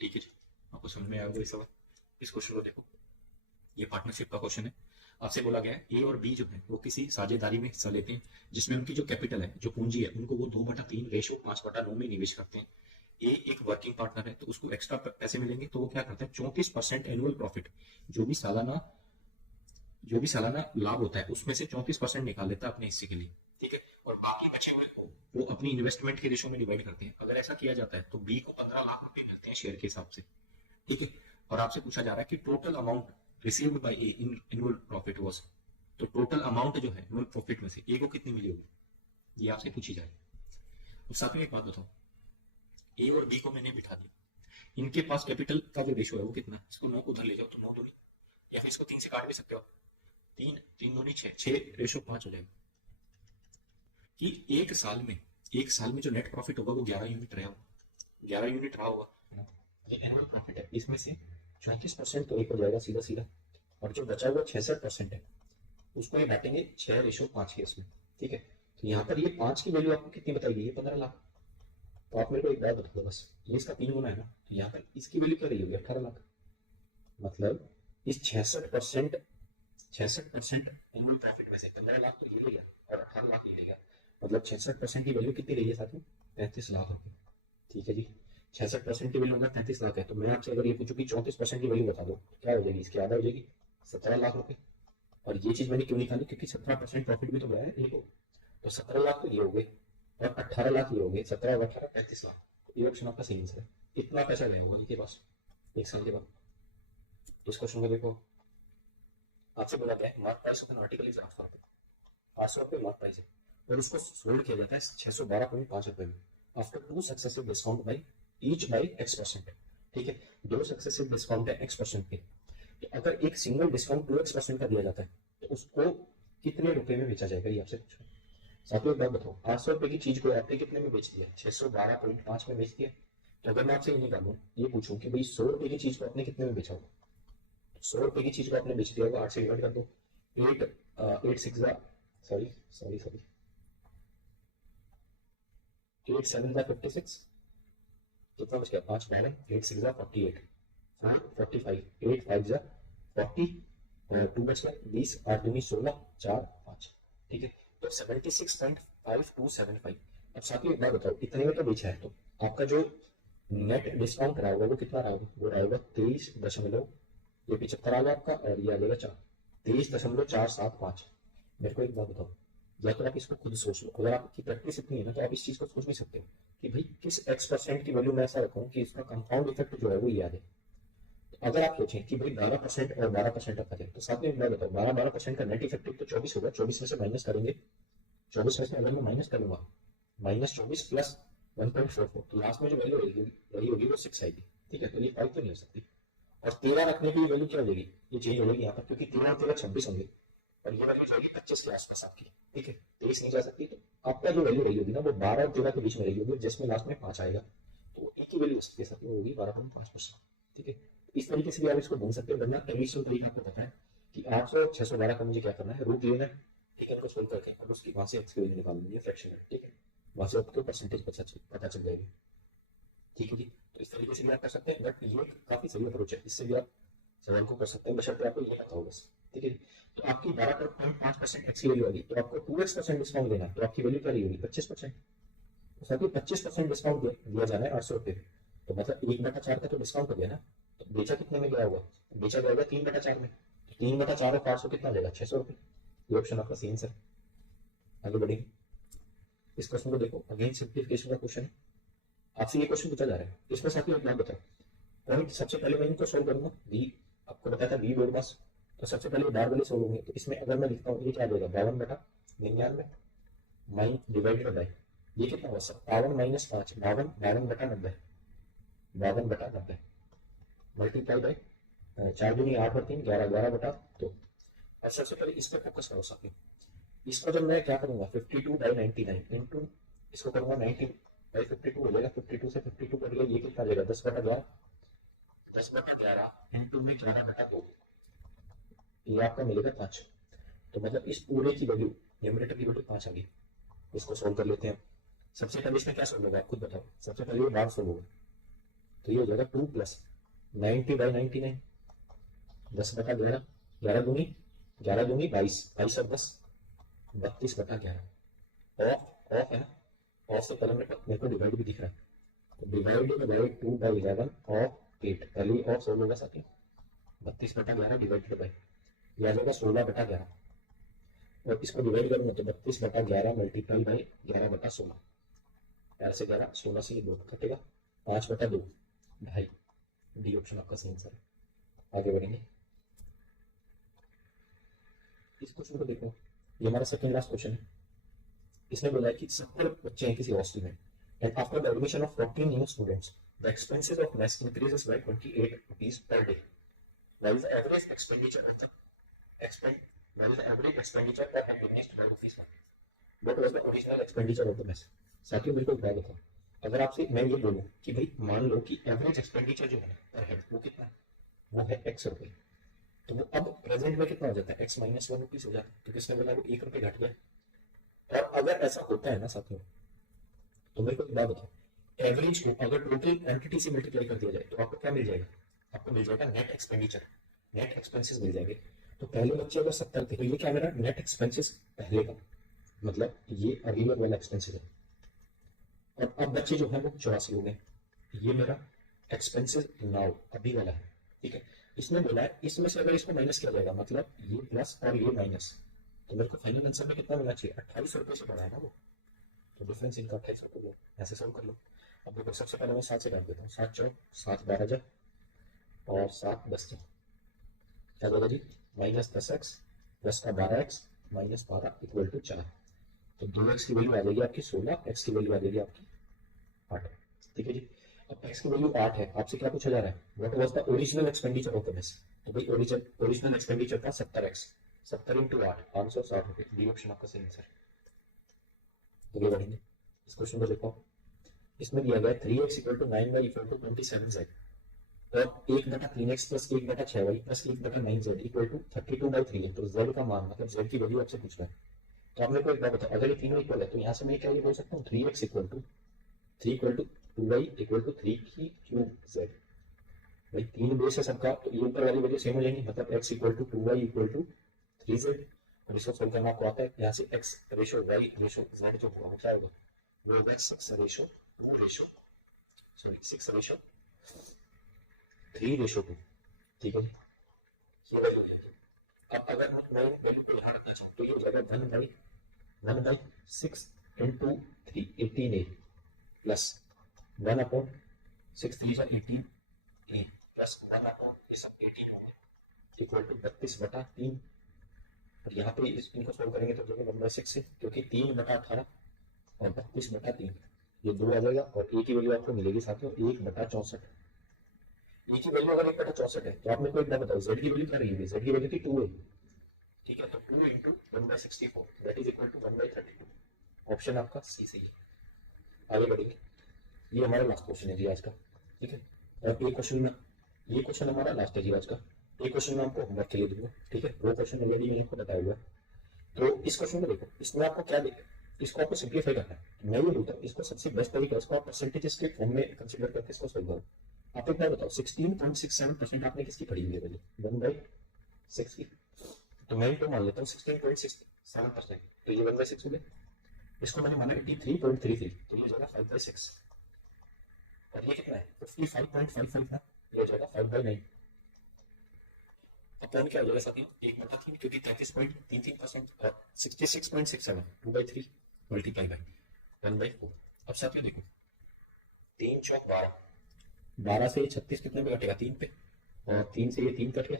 ठीक है जी, आपको समझ में आएगा ये सवाल। इस क्वेश्चन को देखो, ये पार्टनरशिप का क्वेश्चन है। आपसे बोला गया है ए और बी जो है वो किसी साझेदारी में हिस्सा लेते हैं, जिसमें उनकी जो कैपिटल है, जो पूंजी है, उनको वो 2/3 रेशो 5/9 में निवेश करते हैं। ए एक वर्किंग पार्टनर है, तो उसको एक्स्ट्रा पैसे मिलेंगे, तो वो क्या करते हैं, 34% एनुअल प्रॉफिट, जो भी सालाना लाभ होता है उसमें से 34% निकाल लेता है अपने हिस्से के लिए। ठीक है, और बाकी बचे हुए को वो अपनी इन्वेस्टमेंट के रेशो में डिवाइड करते हैं। अगर ऐसा किया जाता है तो बी को 15 लाख रुपए मिलते हैं शेयर के हिसाब से। ठीक है, और आपसे पूछा जा रहा है कि total amount received by A in annual profit was, तो टोटल अमाउंट जो है एनुअल प्रॉफिट में से ए को कितनी मिली होगी, ये आपसे पूछी जाएगी। अब साथ में एक बात बताओ, ए और बी को मैंने बिठा दिया, इनके पास कैपिटल का जो रेशो है वो कितना है, इसको 9 को उधर ले जाओ तो 9 दूनी, या फिर इसको 3 से काट भी सकते हो, 3 3 दूनी 6, 6:5 हो जाएगा। कि एक साल में जो नेट प्रॉफिट होगा वो 11 यूनिट रहा होगा, 11 यूनिट रहा होगा। ये एनुअल प्रॉफिट है, इसमें से 34% तो एक हो जाएगा सीधा सीधा, और जो बचा हुआ 66% है उसको ये बांटेंगे 6:5 के इसमें। ठीक है, तो यहाँ पर ये 5 की वैल्यू आपको कितनी बताई, ये 15 लाख। तो आप मेरे को एक बात बता दो बस, ये इसका 3 गुना है ना, तो यहाँ पर इसकी वैल्यू क्या रही होगी, 18 लाख। मतलब इस 66% एनुअल प्रॉफिट में से 15 लाख तो ये ले गया और 18 लाख ये ले गया, मतलब 66% की वैल्यू कितनी रही है साथ में, 35 लाख रुपए। ठीक है जी, 66% की वैल्यू अगर 35 लाख है, तो मैं आपसे अगर ये पूछूं कि 34% की वैल्यू बता दो, तो क्या हो जाएगी, इसकी आधा हो जाएगी, 17 लाख रुपए। और ये चीज मैंने क्यों निकाली, क्योंकि 17% प्रॉफिट भी तो गया है देखो, तो 17 लाख तो ये हो गए और 18 लाख ये हो गए, 17 और 18 35 लाख। तो ये ऑप्शन आपका सही आंसर है। इतना पैसा गया होगा इनके पास एक साल के बाद। इस क्वेश्चन को देखो, आपसे बोला गया है mark price of an article is 800 रुपए, 800 रुपए मार्क प्राइस है, और उसको सोल्ड किया जाता है 612.5 रुपए में, after 2 successive discount by each by x%। ठीक है, 2 सक्सेसिव डिस्काउंट है x% के, तो अगर एक सिंगल डिस्काउंट 2x% का दिया जाता है तो उसको कितने रुपए में बेचा जाएगा, ये आपसे पूछो। साथियों एक बात बताओ, 800 रुपए की चीज को आपने कितने में बेच दिया, 612.5 में बेच दिया। तो अगर मैं आपसे ये निकालूं, ये पूछूं कि भाई 100 रुपए की चीज को आपने कितने में बेचा होगा, 100 रुपए की चीज को आपने बेच दिया होगा, 8 से डिवाइड कर दो, 8 6 सॉरी सॉरी सॉरी 8 7 56, कितना बच गया, 5 9 8 6 48, 4 45, 8 5 40, 2 बच गया 20, 8 दूनी 16, 4 5। ठीक है, तो 76.5275। अब साथियों एक बात बताओ, इतने में तो बेचा है, तो आपका जो नेट डिस्काउंट रहा होगा वो कितना रहा होगा, वो रहेगा 23 ये 75 आ गया आपका, और ये आ जाएगा 23.475। मेरे को एक बात बताओ, या तो आप इसको खुद सोच लो, अगर आपकी प्रैक्टिस इतनी है ना, तो आप इस चीज को सोच भी सकते हो कि भाई किस x% की वैल्यू मैं ऐसा रखूं कि इसका कंपाउंड इफेक्ट जो है वो याद है। तो अगर आप सोचें कि भाई 12% और 12% रखा जाए, तो साथ में मैं बताऊं 12% का नेट इफेक्टिव तो 24 होगा, 24 में से माइनस करेंगे, 24 में से अगर मैं माइनस करूंगा, -24 + 1.44, तो लास्ट में जो वैल्यू वही होगी वो 6 आएगी। ठीक है, तो ये 5 तो नहीं हो सकती, और 13 रखने की वैल्यू क्या हो जाएगी, ये चेंज हो जाएगी यहाँ पर, क्योंकि 13 और 13 26 होंगे, और ये वैल्यू जाएगी 25 के आसपास आपकी। ठीक है, 23 नहीं जा सकती, तो आपका जो वैल्यू रही होगी ना वो 12 और 13 के बीच में रही होगी, जिसमें लास्ट में 5 आएगा, तो एक ही वैल्यू हो सकती है, वो होगी 12.5%। ठीक है, इस तरीके से भी आप इसको ढूंढ सकते हैं, वरना ट्रेडिशनल तरीका आपको पता है कि 800 612 का मुझे क्या करना है, रूट लेना है। ठीक है, इनको सोल्व करके और उसकी वहां से एक्स की वैल्यू निकालनी है, फ्रैक्शन है। ठीक है, वहां से आपको परसेंटेज पता चल जाएगी। ठीक है जी, तो इस तरीके से भी आप कर सकते हैं, बट ये काफी सही अप्रोच है, इससे भी आप सवाल को कर सकते हैं, बशर्ते आपको ये पता हो बस। ठीक है, तो आपकी 12.5% एक्स की वैल्यू आ गई, तो आपको 2x% डिस्काउंट देना है, तो आपकी वैल्यू क्या रही होगी, 25%। तो साथ ही 25% डिस्काउंट दिया जाना है 800 रुपए, तो मतलब 1/4 का तो डिस्काउंट हो गया ना। तो बेचा कितने में गया होगा, बेचा गया होगा 3/4 में, तो 3/4 और 500 कितना देगा, 600 रुपए। ये ऑप्शन आपका सही आंसर। आगे बढ़ेंगे, इस क्वेश्चन को देखो, अगेन सिंप्लीफिकेशन का क्वेश्चन है, आपसे ये क्वेश्चन पूछा जा रहा है, इसमें साथियों एक बात बताओ, पॉइंट सबसे पहले मैं इनको सोल्व करूंगा, वी आपको बताया था वी बोर्ड पास, तो सबसे पहले बार वाले सोल्व होंगे, तो इसमें अगर मैं लिखता हूँ ये क्या देगा, 52/99 माइन डिवाइडेड बाय, ये कितना हुआ, 57 - 5, 52/90, 52/90 मल्टीप्लाई बाय 4 दूनी 8 और 3 11, 11/2। अब सबसे पहले इस पर फोकस करो साथियों, इसको जब मैं क्या करूंगा 52/99 इंटू इसको करूंगा 90/52 हो जाएगा। 52 से 52 कट गया, ये कितना आ जाएगा 10/11। 10/11 इंटू में 11/2, ये आपका मिलेगा 5। तो मतलब इस पूरे की वैल्यू, न्यूमरेटर की वैल्यू 5 आ गई। इसको सोल्व कर लेते हैं। सबसे पहले इसमें क्या सोल्व होगा आप खुद बताओ। सबसे पहले ये बार सोल्व होगा, तो ये हो जाएगा 2 प्लस 90/99, 10/11, 11 दूनी 22, 22 और 10 32/11। ऑफ है, ऑफ से पहले मेरे को डिवाइड भी दिख रहा है, तो डिवाइड बाई 2/11 ऑफ 8, पहले ही ऑफ सोल्व होगा साथ ही। 32/11 डिवाइडेड बाई, ये आ जाएगा 16/11, और इसको डिवाइड करूंगा तो 32/11 मल्टीप्लाई बाई 11/16, 11 से 11, 16 से ये 2 कटेगा, 5/2, 2.5। डी ऑप्शन आपका सही आंसर है। आगे बढ़ेंगे, इस क्वेश्चन को देखो, ये हमारा सेकंड लास्ट क्वेश्चन है। इसने बोला है कि 70 बच्चे हैं किसी हॉस्टल में, and after the admission of 14 new students the expenses of mess increases by 28 rupees per day, while the average expenditure of the while the average expenditure per head diminished by rupees 1. What was the original expenditure of the mess? साथियों मेरे को एक बात बताओ, अगर आपसे मैं ये बोलूं कि भाई मान लो कि एवरेज एक्सपेंडिचर जो है पर हेड वो कितना है, वो है x रुपए, तो वो अब प्रेजेंट में कितना हो जाता है, x माइनस 1 रुपीज हो जाता है, तो किसने बोला वो 1 रुपये घट गया। और अगर ऐसा होता है ना साथियों, तो मेरे को एक बात बताओ, एवरेज को अगर टोटल एंटिटी से मल्टीप्लाई कर दिया जाए तो आपको क्या मिल जाएगा, आपको मिल जाएगा नेट एक्सपेंडिचर, नेट एक्सपेंसेस मिल जाएंगे। तो पहले बच्चे अगर 70 थे, तो ये क्या मेरा नेट एक्सपेंसेस पहले का, मतलब ये अगले वाला एक्सपेंसेस है, और अब बच्चे जो है वो 84 हो गए, ये मेरा एक्सपेंसेस नाउ अभी वाला है। ठीक है, इसने बोला है इसमें से अगर इसको माइनस किया जाएगा, मतलब ये प्लस और ये माइनस, तो मेरे को फाइनल आंसर में कितना मिलना चाहिए, 28 रुपये से बढ़ा है ना वो, तो डिफरेंस इनका 28 रुपये लो, ऐसे सॉल्व कर लो। अब देखो सबसे पहले मैं 7 से काट देता हूँ, 7 चौक 7 12 जा और 7 10 जा, क्या होगा जी, माइनस 10x प्लस का 12x माइनस 12 इक्वल टू 4। तो 2x की वैल्यू आ जाएगी आपकी 16, x की वैल्यू आ जाएगी आपकी 8। ठीक है जी, अब x की वैल्यू 8 है, आपसे क्या पूछा जा रहा है, what was the original expenditure of the mess, तो भाई ओरिजिनल एक्सपेंडिचर था 70x, 70 इंटू 8 560 रुपये, डी ऑप्शन आपका सही आंसर। आगे बढ़ेंगे, इस क्वेश्चन को देखो, इसमें दिया गया 3x equal to 9y equal to 27z, और 1/3x plus 1/6y plus 1/9z equal to 32/3 है। तो z का मान मतलब z की वैल्यू आपसे पूछ रहा है, तो आप मेरे को एक बात बताओ, अगर ये तीनों इक्वल है तो यहाँ से मैं क्या ये बोल सकता हूँ 3x equal to 2y equal to 3 की क्यूब z, भाई 3 बेस है सबका, तो ये ऊपर वाली वैल्यू सेम हो जाएंगी, मतलब x equal to 2y equal to 3z, और इसको सोल्व करना आपको आता है, यहाँ से x ratio y ratio z जो होगा वो क्या होगा, वो होगा 6 रेशो 2 रेशो 6 रेशो 3 रेशो 2। ठीक है, ये वैल्यू हो जाएगी। अब अगर मैं वैल्यू को यहाँ रखना चाहूँ तो ये हो जाएगा 1/6 into 3 18a plus 1/6 3 18a plus 1 ये सब 18 होंगे इक्वल टू 32/3, और यहाँ पे इनको सोल्व करेंगे तो देखो 1/6 है, क्योंकि 3/18 और 32/3 ये 2 आ जाएगा, और ए की वैल्यू आपको मिलेगी साथियों 1/64। ए की वैल्यू अगर 1/64 है तो आप मेरे को एक बात बताओ, जेड की वैल्यू क्या रहेगी, जेड की वैल्यू थी 2 है, ठीक है, तो 2 into 1/64 that is equal to 1/32, option आपका सी सही है। आगे बढ़ेंगे, ये हमारा लास्ट क्वेश्चन है जी आज का। ठीक है, और ये क्वेश्चन हमारा लास्ट है जी आज का, ये क्वेश्चन मैं आपको होमवर्क के लिए दूंगा। ठीक है, वो क्वेश्चन ऑलरेडी मैंने आपको बताया हुआ है, तो इस क्वेश्चन को देखो, इसमें आपको क्या देखो, इसको आपको सिंप्लीफाई करना है। मैं ये बोलता हूँ इसको सबसे बेस्ट तरीका इसको आप परसेंटेजेस के फॉर्म में कंसीडर करके इसको सॉल्व करो। आप एक बार बताओ 16.67% आपने किसकी पढ़ी हुई है वैल्यू 1/6 की, तो मैं तो मान लेता हूँ 16.67%, तो ये 1/6 हो गया, इसको मैंने माना 83.33, तो ये हो जाएगा 5/6, और ये कितना है 55.55 ना, ये हो जाएगा 5/9, अपॉन क्या हो जाएगा साथियों 1/3, क्योंकि 33.33% और 66.67 2/3 मल्टीप्लाई बाय 1/4। अब साथियों देखो 3 चौक 12, 12 से 36 कितने पे कटेगा 3 पे, और 3 से ये 3 कट गया,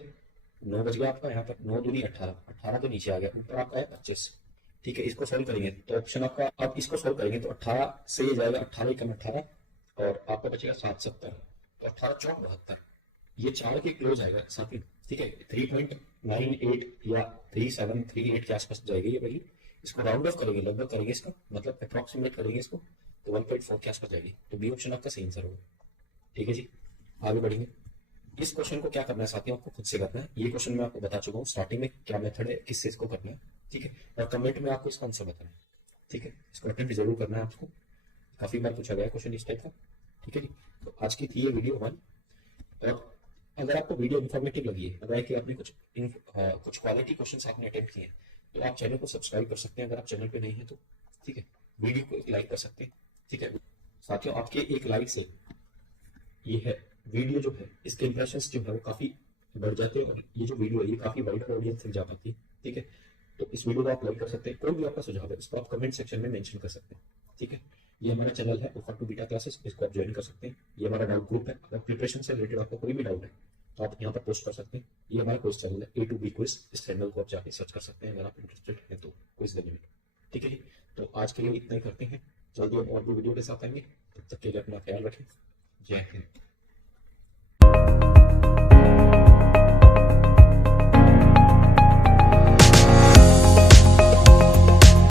9 बच गया आपका यहाँ पर, 9 दूनी 18, 18 तो नीचे आ गया, ऊपर आपका है 25। ठीक है, इसको सॉल्व करेंगे तो ऑप्शन आपका, अब इसको सॉल्व करेंगे तो 18 से ये जाएगा 18 कम 18, और आपका बचेगा 770, तो 18 चौक 72, ये 4 के क्लोज आएगा साथ ही। ठीक है, 3.98 या 3738 के आसपास जाएगी ये वैल्यू, इसको राउंड ऑफ करेंगे, लगभग करेंगे इसका, मतलब अप्रॉक्सीमेट करेंगे इसको, तो 1.4 के आसपास जाएगी। तो बी ऑप्शन आपका सही आंसर होगा। ठीक है जी, आगे बढ़ेंगे। इस क्वेश्चन को क्या करना है साथियों, आपको खुद से करना है। ये क्वेश्चन मैं आपको बता चुका हूँ स्टार्टिंग में क्या मेथड है, किससे इसको करना है। ठीक है, और कमेंट में आपको इसका आंसर बताना है। ठीक है, इसको अटेम्प्ट जरूर करना है आपको, काफी बार पूछा गया क्वेश्चन इस टाइप का। ठीक है जी, तो आज की थी ये वीडियो हमारी। और अगर आपको वीडियो इन्फॉर्मेटिव लगी है, अगर कि आपने कुछ क्वालिटी क्वेश्चन आपने अटेम्प्ट किए हैं, तो आप चैनल को सब्सक्राइब कर सकते हैं अगर आप चैनल पे नहीं है तो। ठीक है, वीडियो को एक लाइक कर सकते हैं। ठीक है साथियों, आपके एक लाइक से ये है वीडियो जो है, इसके इंप्रेशंस जो है वो काफी बढ़ जाते हैं, और ये जो वीडियो है ये काफी वाइड ऑडियंस तक जा पाती है। ठीक है, तो इस वीडियो को आप लाइक कर सकते हैं। कोई भी आपका सुझाव है उसको आप कमेंट सेक्शन में मेंशन कर सकते हैं। ठीक है, ये हमारा चैनल है अल्फा टू बीटा क्लासेस, इसको आप ज्वाइन कर सकते हैं। ये हमारा डाउट ग्रुप है, अगर प्रिपरेशन से रिलेटेड आपको कोई भी डाउट है तो आप यहाँ पर पोस्ट कर सकते हैं। ये हमारा क्विज चैनल है ए टू बी क्विज, इस चैनल को आप जाके सर्च कर सकते हैं अगर आप इंटरेस्टेड हैं तो क्विज देने में। ठीक है जी, तो आज के लिए इतना ही करते हैं, जल्दी हम और भी वीडियो के साथ आएंगे। तब तक के लिए अपना ख्याल रखें। जय हिंद।